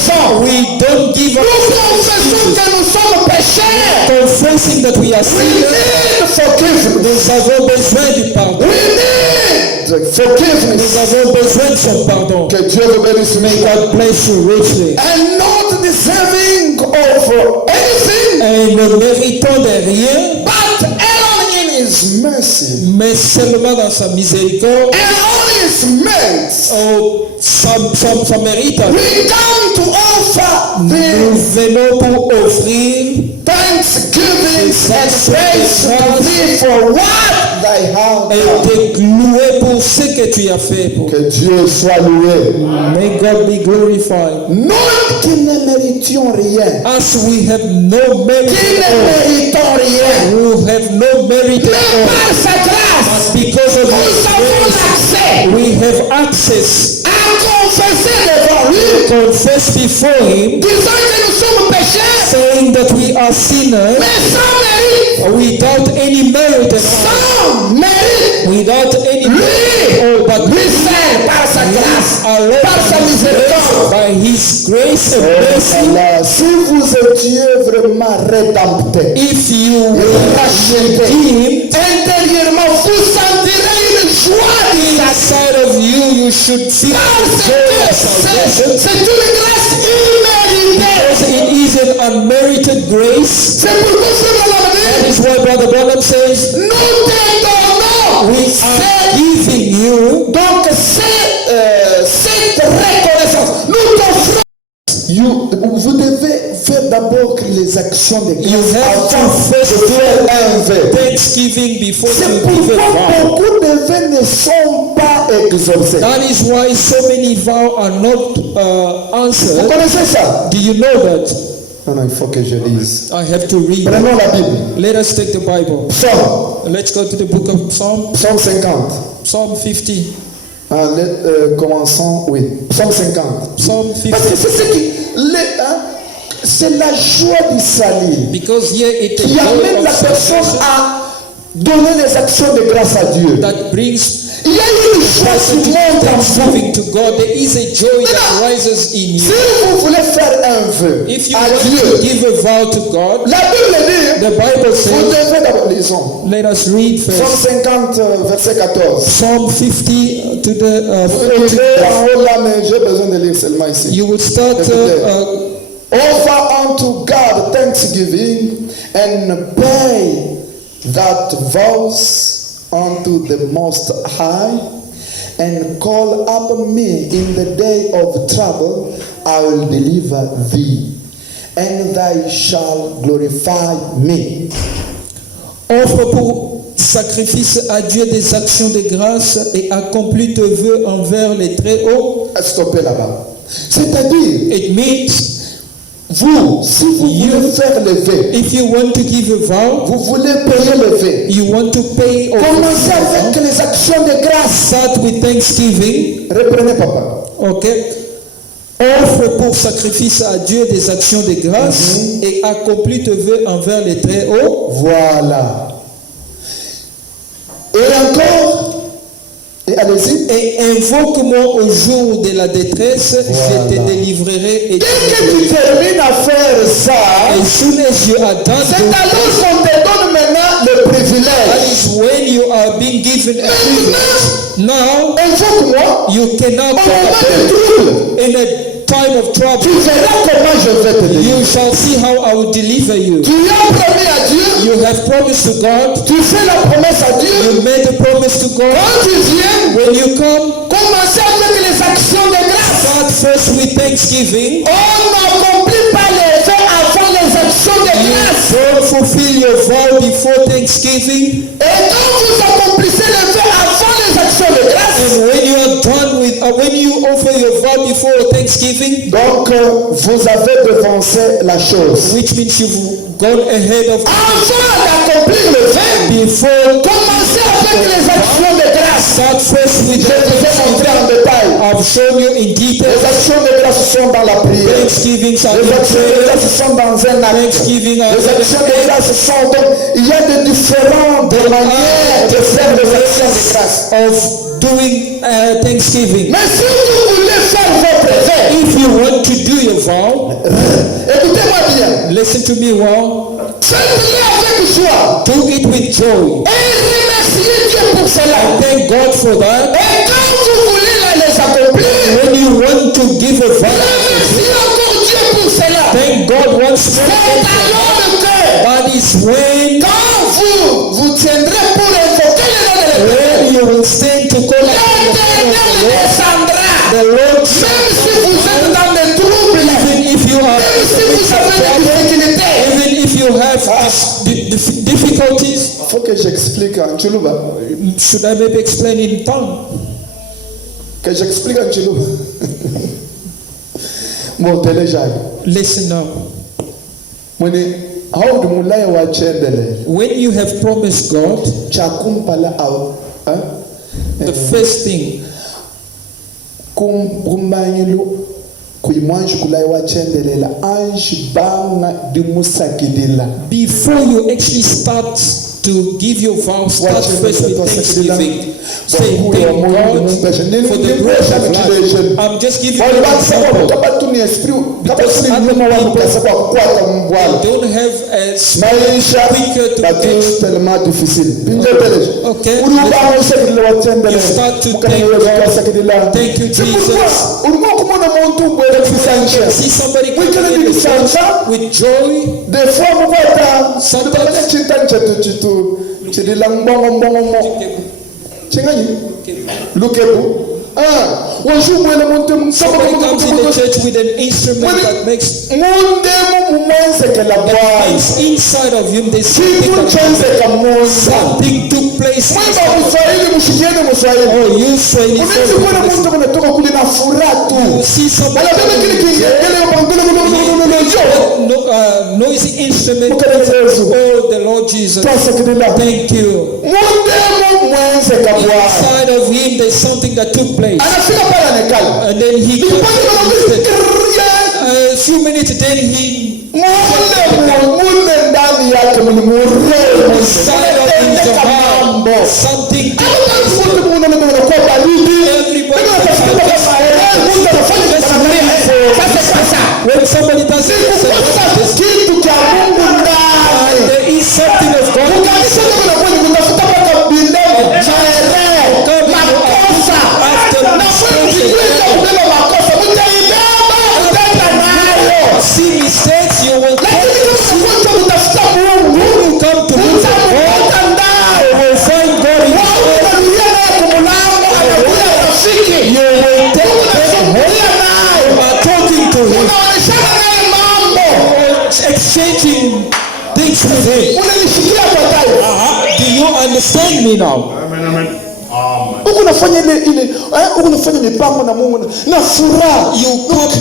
We don't give Nous confessons up que nous sommes pécheurs. confessing that we are We sinners. need forgiveness. Nous avons besoin du pardon. We need forgiveness. Nous avons besoin de son pardon. Que Dieu vous bénisse. May God bless you richly. And not deserving of anything, Et ne méritant de rien, but alone in His mercy mais seulement dans sa miséricorde, and on His mercy, oh, sa mérite. we come to offer Nous the venons pour offrir thanksgiving and praise to Thee for what Thy hand et done. te louer pour ce que tu as fait. Pour. Que Dieu soit loué. May God be glorified. Nous qui ne méritions rien, As we have no merit qui ne at all, méritons rien, we have no merit mais at all. par sa grâce, Because of nous His avons grace, l'accès we have access à confesser devant lui, to confess before Him, disant que nous sommes pécheurs, saying that we are sinners mais sans mérite, without any merit at all. sans mérite. Without any Lui, oh, but lui seul, par sa grâce, alone par sa miséricorde. by His grace and mercy. Voilà. Si vous étiez vraiment rédempté, If you were racheté, redeemed, intérieurement, vous sentirez une joie d'insatiable. inside of you, you should feel Parce the joy of que salvation. c'est une grâce imméritée. Because it is an unmerited grace. C'est pourquoi ce That dit, is why Brother Branham says, nous te donnons we are giving you. donc cette reconnaissance. Nous t'offrons. Vous devez faire d'abord les actions de You grâce have to avant first de faire do un vœu. thanksgiving before C'est you give a pourquoi vow. beaucoup de vœux ne sont pas exaucés. That is why so many vows are not Vous answered. connaissez ça? Do you know that? Non, il faut que je lise. I have to read. Prenons la Bible. Let us take the Bible. Psaume, Let's go to the book of Psalm, Psaume 50. Psalm 50. Commençons, oui. Psaume 50. Psalm Parce 50. que c'est ce qui. C'est la joie du salut Because here it is qui amène la personne à donner les actions de grâce à Dieu. that brings Il y a une joie person qui to monte en vous. thanksgiving to God. There is a joy that rises in Si you. vous voulez faire un vœu If you à want to Dieu, give a vow to God, la Bible dit, the Bible vous says, devez d'abord, lisons. let us read Psaume first. 50, verset 14. Psalm 50 to the Vous lirez en haut là, mais j'ai besoin de lire seulement ici. you will start Offer unto God thanksgiving and pay that vows unto the Most High, and call upon me in the day of trouble. I will deliver thee, and thou shalt glorify me. offre pour sacrifice à Dieu des actions de grâce et accomplis tes vœux envers les Très-Hauts. Stoppez là-bas. C'est-à-dire, It means vous, si vous voulez faire le vœu, if you want to give a vow, vous voulez payer le vœu, you want to pay or commencez avec les actions de grâce. start with thanksgiving. Reprenez, papa. Okay. Offre pour sacrifice à Dieu des actions de grâce et accomplis tes vœux envers les Très-Hauts. Voilà. Et encore, et allez-y. Et invoque-moi au jour de la détresse, je Voilà. te délivrerai et Dès que tu termines à faire ça, as soon as you are done c'est doing alors this, qu'on te donne maintenant le that privilège. is when you are being given a privilege. Now Invoque-moi you cannot au talk moment de about trouble. in a time of Tu trouble. verras comment je vais te délivrer. You shall see how I will deliver you. Tu as promis à Dieu, You have promised to God. tu fais la promesse à Dieu. You made a promise to God. Quand tu viens, When you come, commencez avec les actions de grâce. start first with thanksgiving. On n'accomplit pas les vœux avant les actions de grâce. Don't fulfill your vow before thanksgiving. Et quand vous accomplissez les vœux avant God before Thanksgiving, Donc, vous avez devancé la chose. which means you've gone ahead of Avant d'accomplir le verbe, before. commencez avec les actions de grâce. Start first with Je vous ai montré en détail. I've shown you in detail. Les actions de grâce sont dans la prière. Thanksgiving are Les in actions de prayer. grâce sont dans un acte. Thanksgiving are Les actions de grâce sont donc, il y a de différentes manières de faire les actions de grâce. of doing Thanksgiving. Mais si vous voulez faire votre verbe, If you want to do your vow, écoutez-moi bien, listen to me well. faites-le avec joie Do it with joy. et remerciez Dieu pour cela. Thank God for that. Et quand vous voulez les accomplir, When you want to give a vow, remerciez encore Dieu pour cela. thank God once C'est more. alors que That is when quand vous tiendrez pour invoquer le nom de l'Éternel, when you will stand to call upon the name of the l'Éternel Lord. descendra. The Lord, Même si vous êtes dans des troubles, even if you are, même si vous avez des difficultés, even if you have difficulties, faut que j'explique en Tchoulouba. should I maybe explain in tongue? Que j'explique en Tchoulouba. Bon, téléjai. Listen now. Mwene, how do mulaya wa chendele? When you have promised God, Chakumpala au. the first thing, Kumbanyilu kuimwanji kulaya wa chendelela anji banga dimusakidila. before you actually start to give your vow, start first with thanksgiving. Say, thank God for the breath of life. I'm just giving you an example. Because other people don't have a Maisha quicker to batu catch. tellement difficile. Pinje Okay. Uruba musekidila wa chendele. You start to Mukana thank wewe God. kasakidila. Thank you, C'est Jesus. pourquoi uruba kumona muntu ngwele kusanjia. See somebody We can coming in be the church Santa. with joy. Des fois mukwata Sometimes- chinta chitu chidila mbongo chinganyi lukebu wajumwele muntu Somebody comes in the church with an instrument that makes mundemu mumwenzekela bwana things inside of him. There's something chitu that chenzeka munda something took place. mwimba muswahili mushikiene muswahili Oh, you say unaweza kuona muntu kunatoka kule na furaha you tu see somebody anabeba kile kingele noisy instrument. Mukadezi Yesu. Oh, the Lord Jesus. twasekidila Thank you. mundemu mwenzeka bwana Inside of him, there's something that took place, anafika pale anekala and then he Nikipande a few minutes. Then he mule ndani yake mlimureu inside of him the mambo heart, something took place. Mtu unakuwa baridi Everybody sasa when somebody does it, kukosa kitu cha Mungu ndani there is something of God. ukabisa kama kweli kutafuta mpaka bilemo maere makosa na kweli ukikwenda kubeba makosa utaibeba utaenda nayo See mistakes, you will lakini kama unakwenda kutafuta Mungu you come to look for God, utampata ndani you will find God in His word. unanuia naye kumulango anakuja rafiki You will take them unazungumzia naye You are talking to Him, unaonyeshana naye mambo exchanging things with Him. unanishikia kwa tayo Do you understand me now? Amen, amen. Amen. huku unafanya huku unafanya mipango na Mungu na furaha You come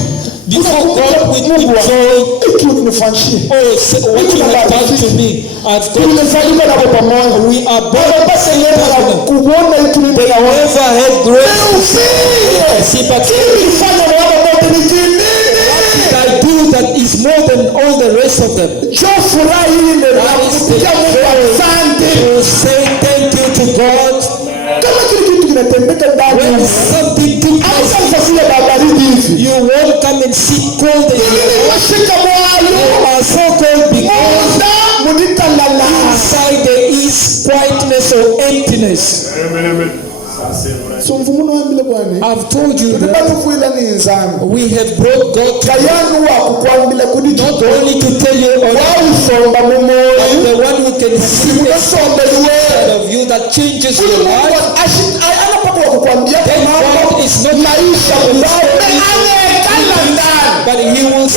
before God with joy. hiki unifanyishie Oh, say what you have done to me. I've got. tumezaliwa nabo pamoja We are born basi yeye kuona hiki ni mbele wao never had grace. ufie See, but kile kifanya mambo yote ni kinini I do that is more than all the rest of them. jo furaha hii ndio kupitia Mungu asante To say thank you to God kama kile kitu kinatembeka ndani when yangu something took place. hata mfasile baridi hivi You won't come and sit cold as you are. washika moyo You are so cold because Munda munitalala inside there is quietness or emptiness. Amen, amen. Ça, c'est vrai. so mvumuno wambile bwana I've told you that tulibanuvuila ni nzangu we have brought God to kayanu wakukwambile kudi not only to tell you on wausomba mumoyo the one who can see the munasombeliwe side of you that changes your life. anapaka wakukwambia Then mambo God is not maisha mbabe anekala ndani but He will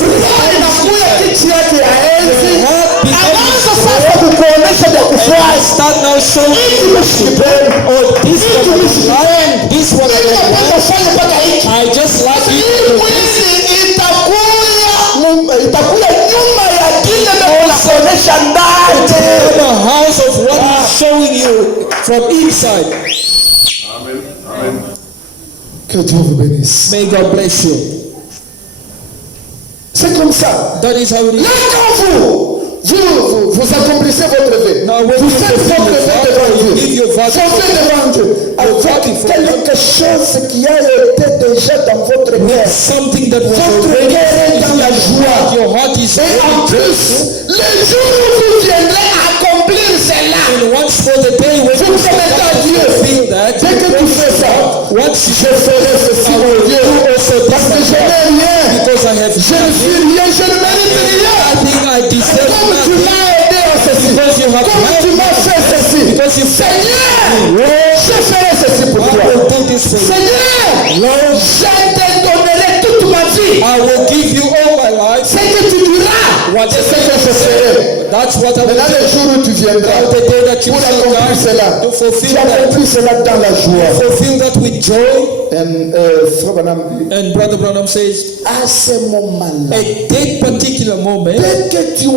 inakuya kiti yake ya enzi Because anaanza sasa kukuonesha vya kufurahi start now showing mshikipeni oh this one I don't like, this one I don't like. fanya mpaka hiki I just like it. itakuya nyuma ya kile unakuonesha ndani. The house of what he's showing you from inside. Amen. Amen. Que Dieu vous bénisse. May God bless you. C'est comme ça. That is how it is. Là, quand vous accomplissez votre vie, Now, when vous you faites votre fulfill vie your devant vow, you Dieu, give your vow vous faites devant Dieu, avec quelque chose qui a été déjà dans votre cœur. Something that was Votre already cœur est dans la joie. your heart is Et en already plus, le jour où vous viendrez accomplir cela, and once for the day when vous promettez à Dieu, feel that dès que tu fais ça, once je ferai ceci I pour will Dieu, do also parce que this je n'ai rien, because I have je ne suis rien, je ne mérite rien. nothing, I deserve Comme tu nothing. m'as aidé à ceci, Because you have comme tu m'as fait ceci, Because you Seigneur, je ferai ceci pour I toi. will do this for you. Seigneur, je te donnerai toute ma vie. I will give you all my life. Ce que tu diras, What c'est ce que je ferai. That's what I will Maintenant, do. le jour où tu viendras Now the day that you pour shall accomplir die, cela, to fulfill tu that, accomplis cela dans la joie. fulfill that with joy. And, Frère Branham dit, And Brother Branham says, à ce moment-là, at that particular moment, dès que tu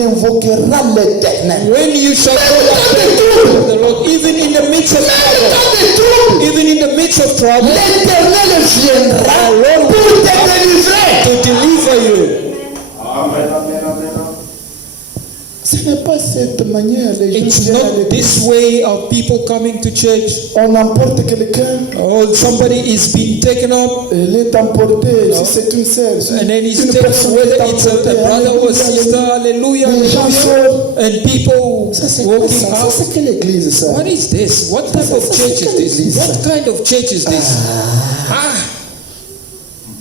invoqueras l'Éternel, when you shall call upon the Lord, even in the midst of trouble, even in the midst of trouble, l'Éternel viendra pour te délivrer. to deliver you. Amen. Amen. Amen. Ce n'est pas cette manière, les gens It's viennent à not l'église. this way of people coming to church. On emporte quelqu'un, Oh, somebody is being taken up, elle est emportée, si c'est une sœur, si and then he's une taken, personne whether est it's a emportée, brother or alléluia, sister, hallelujah, les gens hallelujah. sortent. And people Ça c'est quoi walking ça? Ça out. c'est quelle église ça? What is this? What type of church is this? What kind of church is this?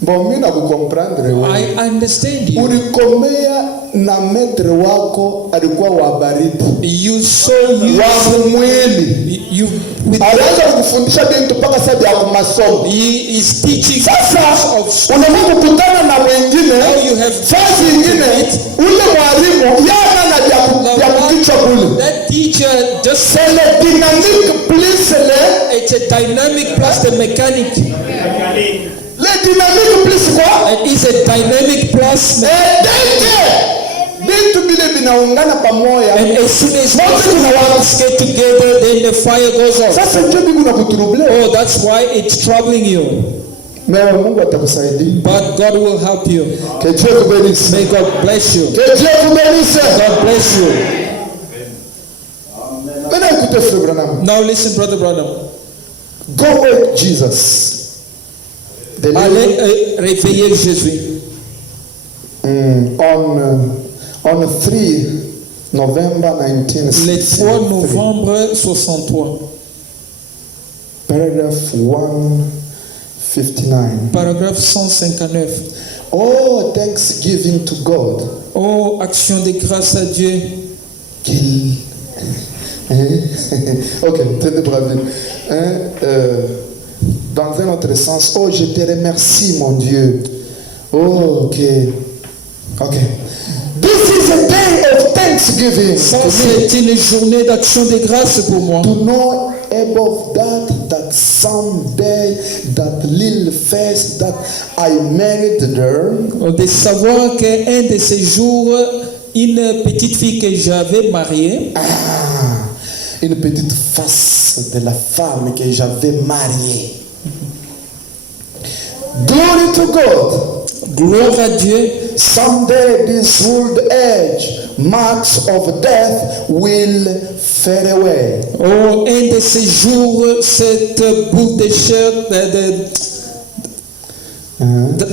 Bon, mimi nakukomprendre wewe. I understand you. Ulikomea na metre wako alikuwa wa baridi. You saw you. Wa mwili. You with Alianza kufundisha bintu mpaka sasa ya masomo. he is teaching Sasa of unaweza kukutana na mwingine Now you have fasi nyingine ule mwalimu yana na ya kukichwa kule. that teacher just C'est le dynamique plus le it's a dynamic plus the mechanic. le dynamique plus quoi? It is a dynamic plus Denge bintu bile binaungana pamoja. and as soon as Wote tunawaka. ones get together then the fire goes off. Sasa ndio bibi nakuturuble. Oh, that's why it's troubling you. Mais Mungu atakusaidia. But God will help you. Que Dieu vous bénisse. May God bless you. Que Dieu vous bénisse. God bless you. Maintenant écoutez Frère Branham. Now listen, Brother Branham. Go with Jesus. The Allez réveiller Jésus. on 3 November Le 3 1963. novembre 63. Paragraph 159. Paragraphe 159. Oh, thanksgiving to God. Oh, action de grâce à Dieu. Qu'il. Ok, tenez bravi. Dans un autre sens, oh, je te remercie, mon Dieu. Oh, ok. Ok. This is a day of thanksgiving. Ça, c'est une journée d'action de grâce pour moi. To know above that someday, that little face that I married there, De savoir qu'un de ces jours, une petite fille que j'avais mariée, une petite face de la femme que j'avais mariée. Glory to God. gloire à Dieu, Someday this old age, marks of death will fade away. oh, un de ces jours, cette boule de chair,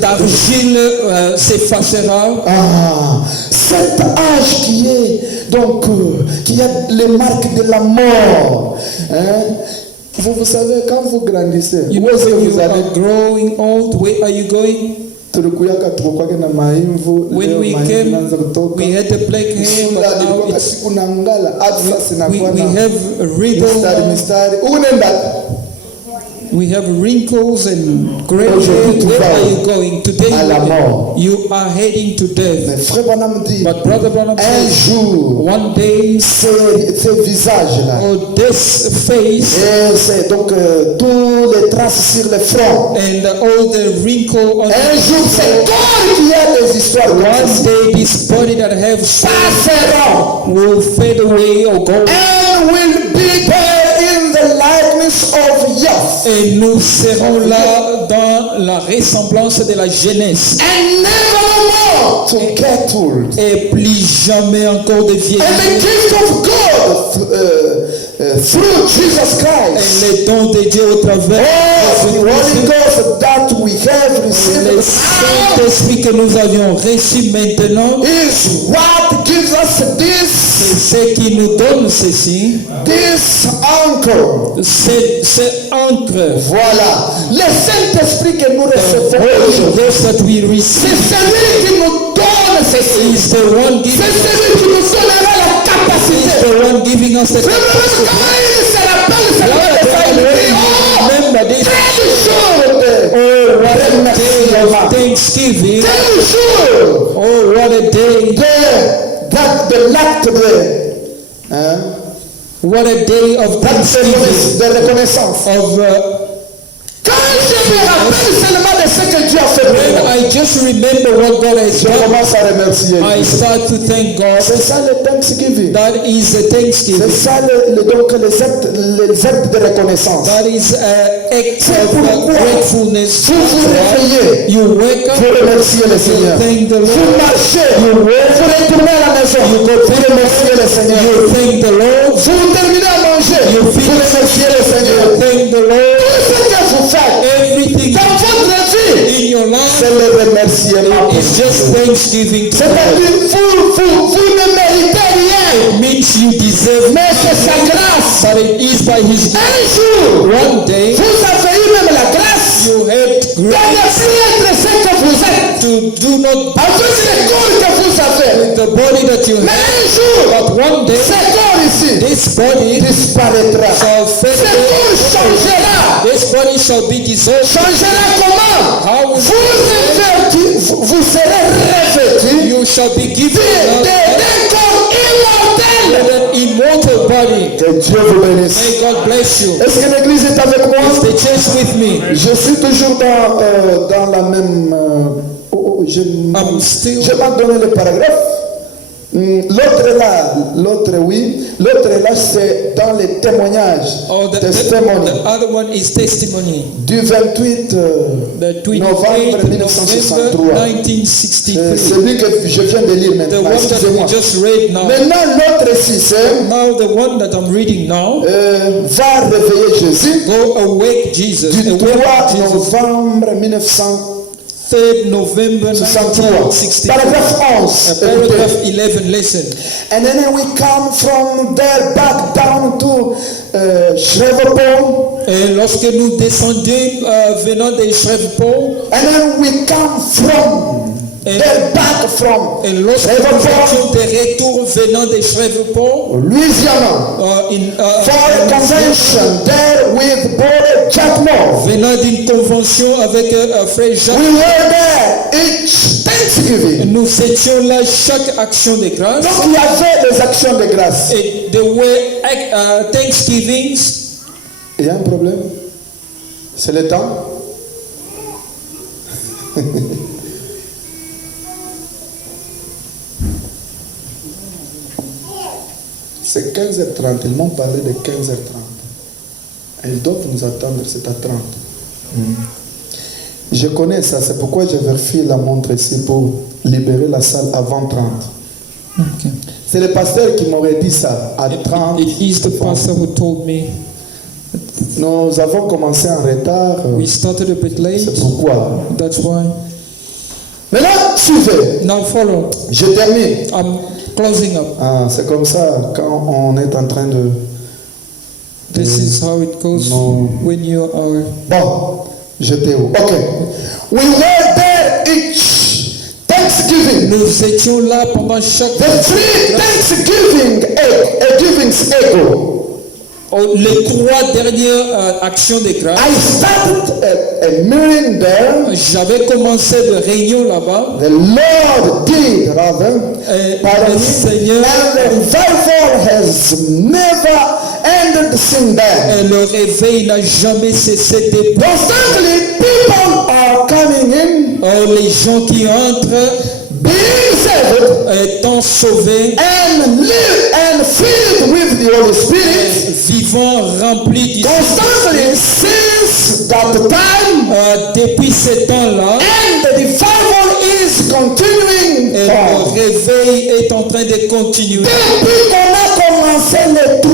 d'argile s'effacera. Cet âge qui est donc qui a les marques de la mort. Vous savez, quand vous grandissez, You où know, est-ce que when vous you allez? are growing old, where are you going? Tulikuwaka tukokwake na maimvu, When leo we maimvu came, inaanza kutoka. we had the black hair, Sura but now ilikuwa it's, siku na ngala, hata sasa we inakuwa na have a ribbon, mistari. Unaenda we have wrinkles and gray hair. Aujourd'hui, tu Where vas are you going? Today à la mort. you are heading to death. Mais Frère Branham dit, But Brother Branham un says, jour, one day, ce visage-là, oh, this face et c'est donc tous les traces sur le front. and all the wrinkle on Un jour, c'est toi qui as des histoires corps comme One ceci day this body that have passeront will fade away or go. and will be there in the likeness of youth. Et nous serons là dans la ressemblance de la jeunesse. And never more to get old. Et plus jamais encore de And the vieillir. gift of God through Jesus Et Christ. les dons de Dieu au travers Oh, the de Holy Jésus-Christ. Ghost that we have received Le Saint-Esprit que nous avions reçu maintenant, is what gives us c'est ce qui nous donne ceci. this anchor. C'est encre. Voilà. Le Saint-Esprit que nous recevons Holy aujourd'hui, Ghost that we c'est receive celui qui nous donne ceci. is the one C'est giving us, celui qui nous donnera la is capacité. the one giving us the Vous capacity. comment il se rappelle ce Now que that il I dit, oh, remember this, tel jour de oh, what a day remerciement. of Thanksgiving. Tel jour Oh, what a day. de l'acte What a day of Thanksgiving. de reconnaissance. Of Quand je me rappelle seulement de ce que Dieu a fait pour when moi, I just remember what God has je done, commence à remercier. I start to thank God. C'est ça le Thanksgiving. That is a C'est Thanksgiving. ça donc les actes de reconnaissance. That is an act C'est of pourquoi gratefulness. Vous vous réveillez, You wake up, vous remerciez le you Seigneur. thank the Vous Lord, marchez, vous retournez à la maison, vous remerciez le Seigneur. you thank the Lord, Vous terminez à manger, You vous finish. remerciez le you Seigneur. thank the Lord. Tout ce que vous faites Everything dans votre vie, in your life c'est le remerciement. is just thanksgiving to God. C'est-à-dire, vous ne méritez rien, It means you deserve mais c'est sa grâce. but it is by His Un jour, one day vous avez eu même la grâce you had de ne grace plus être ce que vous êtes, to do not avec le corps que vous avez. the body that you Mais have, un jour, but one day ce corps ici this body disparaîtra. shall Ce fade corps away. changera. This body shall be dissolved. Changera comment? How will Vous serez revêtus you shall be given d'un corps immortel. an immortal body. Que Dieu vous bénisse. May God bless you. Est-ce que l'église est avec moi? Is the church with me? Je suis toujours dans la même... je vais donner le paragraphe. L'autre là, l'autre là c'est dans les témoignages, Oh, the testimony other one is testimony. du 28 The 28 novembre November 1963. 1963. Celui que je viens de lire The maintenant, one that excusez-moi. we just read now. Maintenant, l'autre ici, c'est Now the one that I'm reading now. va réveiller Jésus Go awake Jesus. du 3 Awake Jesus. novembre 1963. 3rd November 1963. Paragraphe 11. Paragraph 11, listen. And then we come from there back down to Shreveport. Et lorsque nous descendions venant de Shreveport, And then we come from there back from et lorsque nous Shreveport, étions de retour venant de Shreveport, Louisiana, for a convention there with Brother Jack Moore. venant d'une convention avec frère Jacques, We were there each Thanksgiving. nous étions là chaque action de grâce. Donc il y avait des actions de grâce. Et there were Thanksgivings. Il y a un problème? C'est le temps? C'est 15h30. Ils m'ont parlé de 15h30. Ils doivent nous attendre, c'est à 30. Je connais ça, c'est pourquoi j'ai vérifié la montre ici pour libérer la salle avant 30. Okay. C'est le pasteur qui m'aurait dit ça, à 30. It is the pastor who told me. Nous avons commencé en retard. We started a bit late. C'est pourquoi. That's why. Maintenant, suivez. Now follow. Je termine. I'm closing up. Ah, c'est comme ça quand on est en train de... This is how it goes No. when you are. Bon, j'étais où? Ok. We were there each Thanksgiving. Nous étions là pendant chaque. The three Thanksgiving givings ago. Oh, les 3 dernières actions de grâce. I started a meeting there. J'avais commencé de réunion là-bas. The Lord did rather. Le Seigneur. And the revival has never ended since then. Et le réveil n'a jamais cessé depuis. Constantly, people are coming in, Oh, les gens qui entrent, being étant sauvés, and filled with the Holy Spirit, vivant, remplis du constantly since that time, depuis ce temps-là, and the revival is continuing. et le réveil est en train de continuer. Depuis qu'on a commencé les 3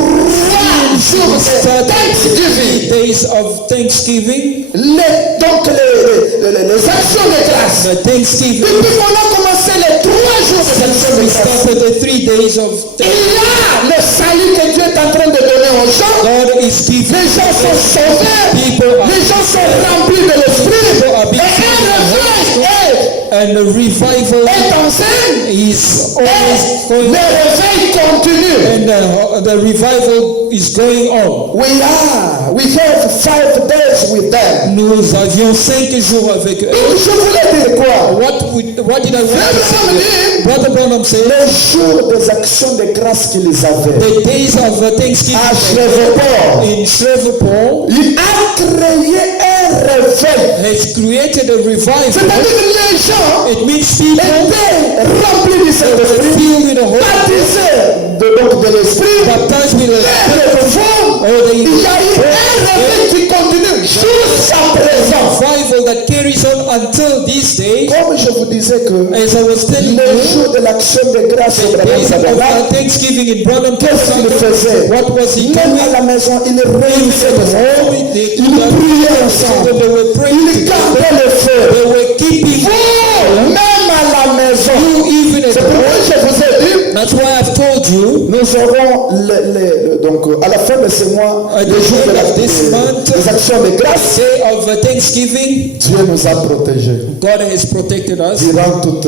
jours de Thanksgiving, Days of Thanksgiving, donc les actions de grâce. the Thanksgiving, Depuis qu'on a commencé les 3 jours de actions de we grâce, started the 3 days of il y a le salut que Dieu est en train de donner aux gens. God is giving. Les gens sont sauvés, les gens sont remplis de l'esprit, And the revival est en scène, is et always going le réveil continue. and the revival is going on. We have 5 days with them. Nous avions 5 jours avec eux. Donc je voulais dire quoi? What did I want to say? Brother Branham said, Les jours des actions de grâce qu'ils avaient the days of Thanksgiving à Shreveport, in Shreveport il a créé un réveil. has created a revival. C'est-à-dire que les gens It means people étaient remplis du Saint-Esprit, filled with the Holy baptisés de l'Esprit, baptized with the il y a eu un réveil qui continue jusqu'à présent. revival that carries on until this day. Comme je vous disais que As I was telling les you, jours de l'action de grâce the days of Thanksgiving in Branham, qu'est-ce qu'il faisait? what was he Même doing? à la maison, il réunissait les enfants, il priait ensemble, They were praying il gardait le feu. They were keeping Vous, même à la maison, even at c'est pourquoi home. je vous ai dit, That's why I've told you. nous aurons donc à la fin de ce mois, At the les jours de end of this month, des actions de grâce, day of Thanksgiving, Dieu nous a protégés God has protected us durant toute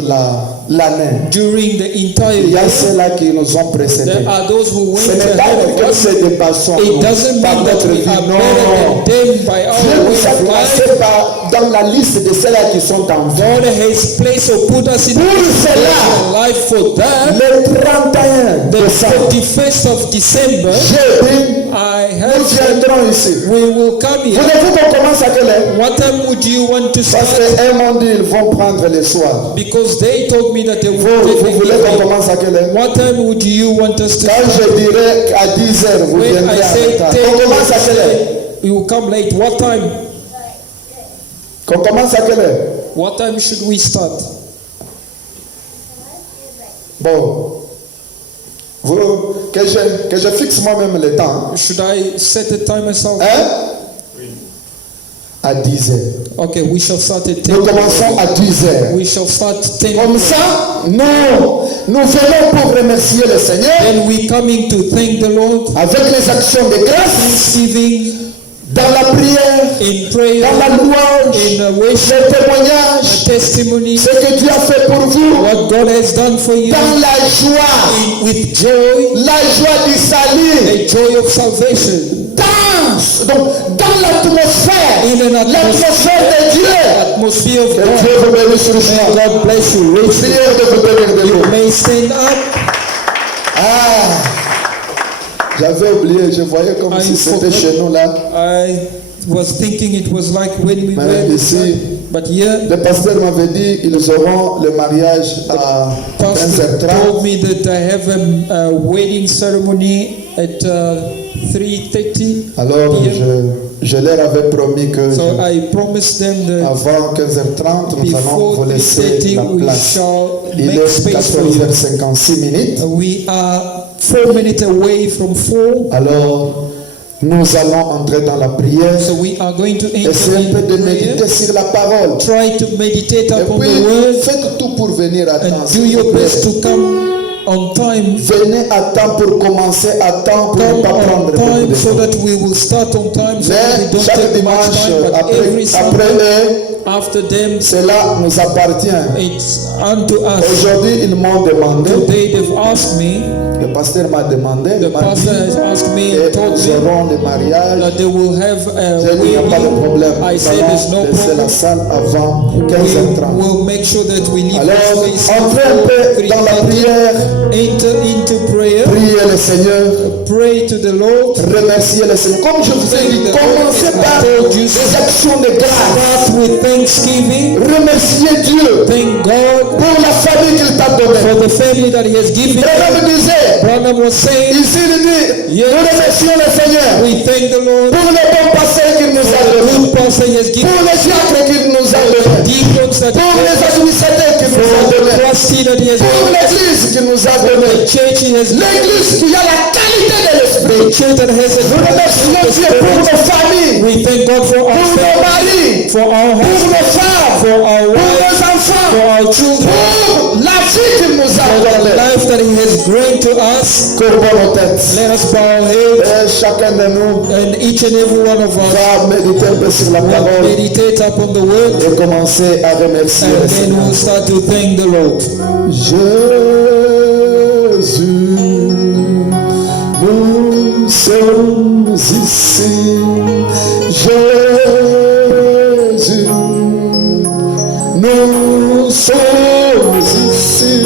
l'année. during the entire Il y a year. ceux-là qui nous ont précédés. There are those who Ce went n'est pas ahead que of us. c'est des passants It doesn't par mean that notre we vie. are Non. better than them by Dieu our way nous a of life. placés dans la liste de ceux-là qui sont en vie. God has placed or put us in Pour this cela, life for that. le 31 The décembre, 31st of December, j'ai dit, I nous have said viendrons ici. we will come here. Voulez-vous qu'on commence à quelle heure? What time would you want to Parce start? qu'eux m'ont dit ils vont prendre le soir. Because they told me that they would Vous take voulez the qu'on evening. commence à quelle heure? What time would you want us to Quand start? je dirai à 10 heures, vous When viendrez I à say retard. 10, On commence à quelle heure? you will come late. What time? Qu'on commence à quelle heure? What time should we start? Bon. Que je fixe moi-même le temps. Should I set the time myself? Hein? À 10 heures. Okay, we shall start at 10. Nous commençons à 10 heures. We shall start 10. Comme ça, nous venons pour remercier le Seigneur Then we coming to thank the Lord. avec les actions de grâce, Thanksgiving, dans la prière, in prayer, dans la louange, in worship, le témoignage, testimony, ce que Dieu a fait pour vous, what God has done for you, dans la joie, with joy, la joie du salut, the joy of salvation, donc dans l'atmosphère, in an l'atmosphère de Dieu. atmosphere of Que God. Dieu vous bénisse richement. God bless you richly. Prière de vous bénir de You vous. may stand up. J'avais oublié, je voyais comme I si c'était forgot. chez nous là. I was thinking it was like when we Mais were ici, but here, le pasteur m'avait dit ils auront le mariage à Pastor 15h30. told me that I have a wedding ceremony at 3:30 Alors p.m. je leur avais promis que So I promised them that avant 15h30 nous allons before vous laisser 3:30 la we place. shall Il make est space for you. 14h56 minutes. We are 4 minutes away from 4, Alors nous allons entrer dans la prière. so we are going to Essayez un enter peu in de prayer. méditer sur la parole. Try to meditate Et upon puis the word faites tout pour venir à temps. and do s'il vous your plaît. best to come on time. Venez à temps pour commencer à temps pour ne Come pas prendre on beaucoup time de so temps. that we will start on time so that we Mais don't chaque take much dimanche, time, but every après Sunday eux, after them, cela nous appartient. it's unto us. Aujourd'hui, ils m'ont demandé, Today they've asked me, le pasteur m'a demandé, the il m'a dit, pastor has asked me et and told nous me aurons le mariage. that they will have a J'ai dit, il n'y a pas de wedding. problème. I Nous said there's allons no laisser la problem. salle avant We 15h30. will make sure that we leave Alors, this place entrez un peu dans la prière, enter into prayer, priez le Seigneur, pray to the Lord, remerciez le Seigneur. Comme je vous ai dit, commencez par des actions de grâce. start with thanksgiving, Remerciez Dieu thank God pour la famille qu'il t'a donnée. for the family that He has given. Branham disait, Branham was saying, ici il dit, nous remercions le Seigneur we thank the Lord pour le bon passé qu'il nous a for the donné, good pastor He has given, pour les diacres qu'il nous a donné, deacons that pour He les has, administrateurs qu'il nous a for the donné, trustee that He has pour given, l'église qu'il nous a donné, the church He has given, l'église qui a la qualité de l'esprit. the church that has a Nous remercions Dieu pour nos familles, We thank God for our pour nos family, maris, for our pour husbands, nos femmes, for our pour wives, nos enfants, for our children, pour la vie qu'il nous a for the donnée. life that He has grant to us. Courbons nos têtes. Let us bow our heads, Et chacun de nous and each and every one of us va méditer un peu sur la will parole meditate upon the word, et commencer à remercier le and then Seigneur. we'll start to thank the Lord. Jésus, nous sommes ici. Jésus, nous sommes ici.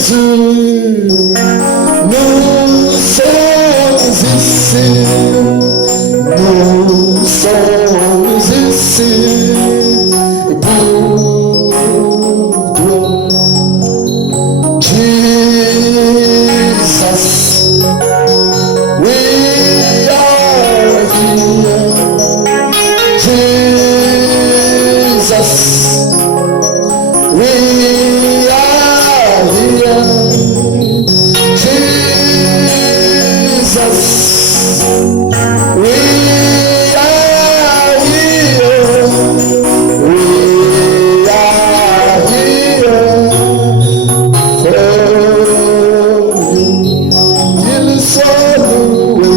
Jésus, nous sommes ici. Nous sommes ici pour toi. Jesus, we are here. Jesus, we are here. Jesus, we are here. We are here for you. Il soit loué,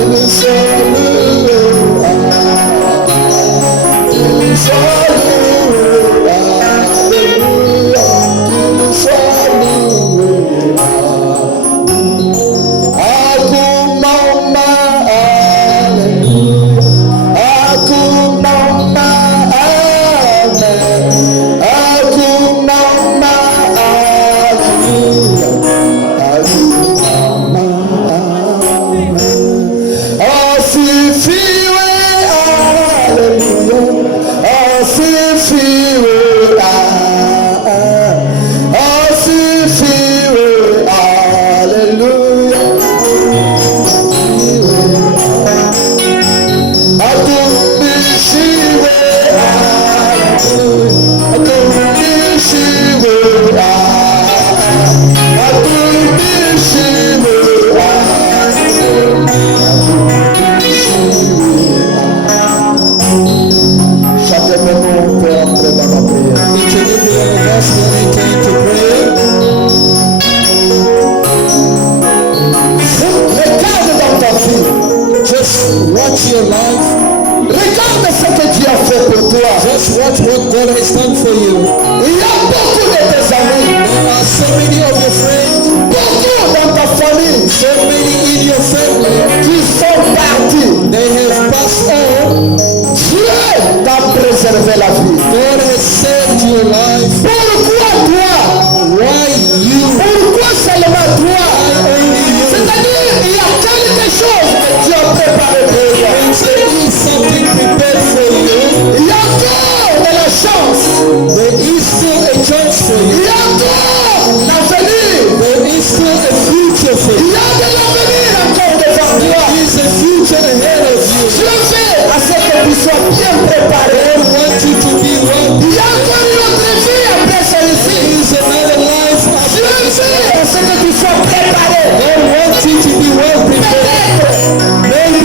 il soit loué, il soit loué, alléluia, qu'il soit loué. Hakuna hallelujah, hakuna amen, hakuna hallelujah, asifiwe hallelujah, asifiwe asifiwe hallelujah. Adumishiwe, adumishiwe, chacun de nous peut entrer dans la prière. Each and every one of us will enter into prayer. Regarde dans ta vie, Just watch your life. regarde ce que Dieu a fait pour toi. Just watch what God has done for you. Il y a beaucoup de tes amis, There are so many of your friends, beaucoup dans ta famille so many in your family. qui sont partis. They have passed on. Dieu t'a préservé la vie. God has saved your life. Pourquoi toi? Why you? Pourquoi seulement toi? Only you. C'est-à-dire, il y a quelque chose que Dieu a préparé pour toi. There is something prepared for you. Il y a encore de la chance. There is still a chance for Il you. y a encore l'avenir. There is still a future for Il you. y a de l'avenir encore devant toi. There is a future ahead of you. Dieu fait à ce que tu sois bien préparé. God wants you to be well. Il y a encore une autre vie après There celle-ci. is another life Dieu after this. fait à ce que tu sois préparé. God wants you to be well prepared. Peut-être Maybe il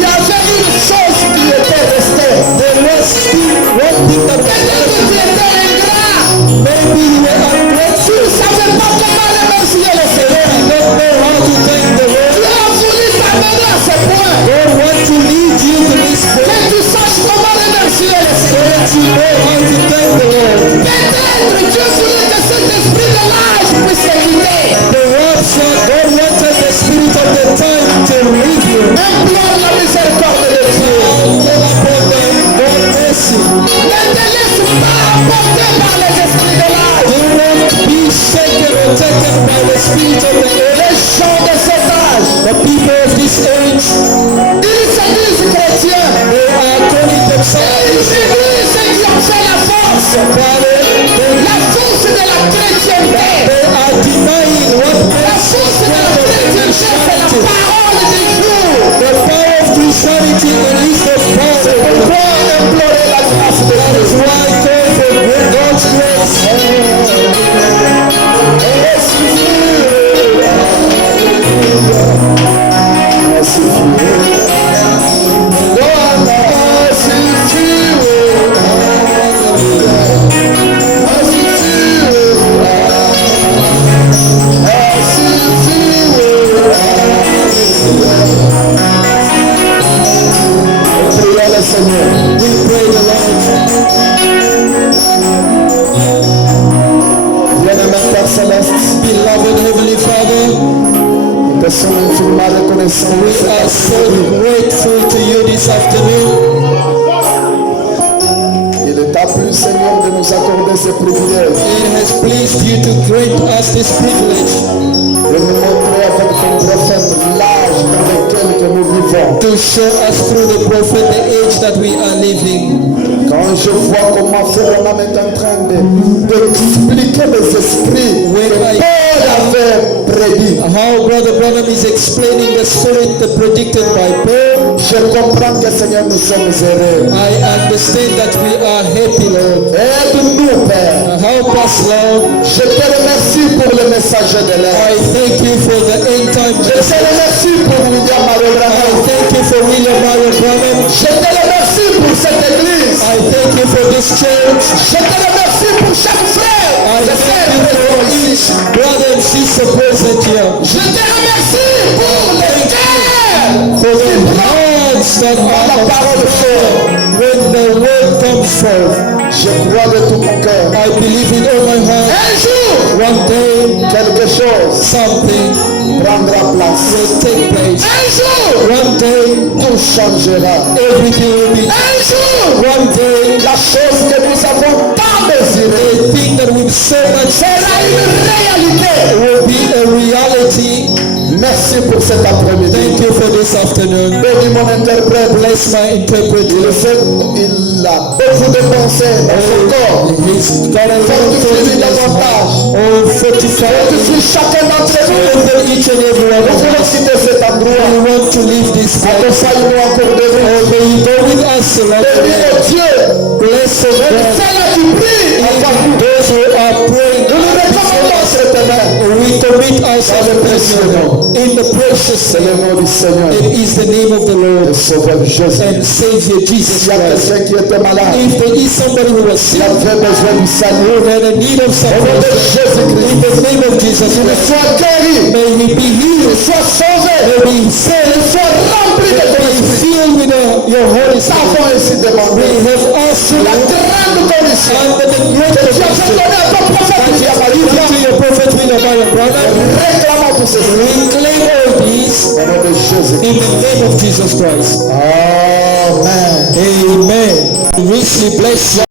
y avait une chose qui était restée. there was still one thing that was Peut-être left. tu étais ingrat. Maybe you were ungrateful. Tu ne savais pas comment remercier le Seigneur. You don't know how to thank the Lord. Dieu a voulu t'amener à ce point. God wants to lead you to this Que point tu saches comment remercier le so Seigneur. that you know how to thank the Lord. Peut-être Dieu voulait que cet esprit de l'âge puisse te quitter. The word said God wanted the spirit of the time to leave you. Implore la miséricorde de Dieu. Call upon them, God mercy. Ne te laisse pas emporter par les esprits de l'âge. Do not be shaken or taken by the spirit of the air. Les gens de cet âge, The people of this age, ils se disent chrétiens. they are calling Et themselves ils disent qu'ils ont fait la force, la force de la chrétienté. La force de la chrétienté, c'est la parole du jour. The power of Christianity is the power. C'est pourquoi implorer la grâce de That is Dieu. why I call for God's grace. Seigneur. We pray the Lord. Bien-aimé Père Céleste, Beloved Heavenly Father, nous te sommes infiniment reconnaissants. we are so grateful to you this afternoon. Il t'a plu, Seigneur, de nous accorder ce privilège. It has pleased you to grant us this privilege De nous montrer avec ton prophète l'âge dans lequel que nous vivons. to show us through the prophet the age that we are living. Quand je vois comment Frère Branham est en train d'expliquer les esprits que Paul avait prédits, How Brother Branham is explaining the spirit predicted by Paul, je comprends que Seigneur nous sommes heureux. I understand that we are happy, Lord. Aide-nous, Père. Help us, Lord. Je te remercie pour le messager de l'air. I thank you for the end time Je te message. remercie pour William Mario I Branham. thank you for William Mario Branham. Je te remercie pour cette église. I thank you for this church. Je te remercie pour chaque frère. I Je thank you for each brother and sister present here. te remercie pour les cœurs. For the hearts that are La parole of prayer when the word comes forth. Je crois de tout mon cœur. I believe in all my heart. Un jour, One day, quelque chose something prendra place. will take place. Un jour, One day, tout changera. everything will be. Un jour, One day, la chose que nous avons tant désirée a thing that will so much sera une réalité. will be a reality. Merci pour cet après-midi. Thank you for this afternoon. Bénis mon interprète. Bless my interpreter. Il a beaucoup de pensées dans son corps. He's got a lot of Fortifie-lui thoughts in his davantage. mind. Oh, fortify me. Fortifie chacun d'entre nous. Strengthen each and every one Nous of voulons us. quitter cet We endroit. want to leave this place. Accompagne-nous encore de Oh, nous. may you go with us, Lord. Bénis nos dieux. Bless us, God. Celle qui prie avant nous. Those who are praying, Nous nous recommandons cette main. we commit ourselves in the precious C'est le nom du Seigneur. It is the name of the Le Lord Sauveur Jésus. and Savior Jesus S'il y a Christ. quelqu'un qui était malade, If there is somebody who was il sick, avait besoin du salut. who had a need of Au nom de salvation, Jésus-Christ. in the name of Jesus Qu'il Christ, soit guéri. may he be Qu'il healed, soit sauvé. may he be saved, Soit rempli de ton may he be esprit. filled with your Holy Nous Spirit. avons ainsi demandé. We have asked La you grande commission under the great que tu as fait commission donner à ton prophète that William you Mario give Branham. to your prophet William Mario Branham. Réclamons tout ceci. We claim all these Au nom de Jésus. in the name of Jesus Christ. Amen. Amen. Richly bless you.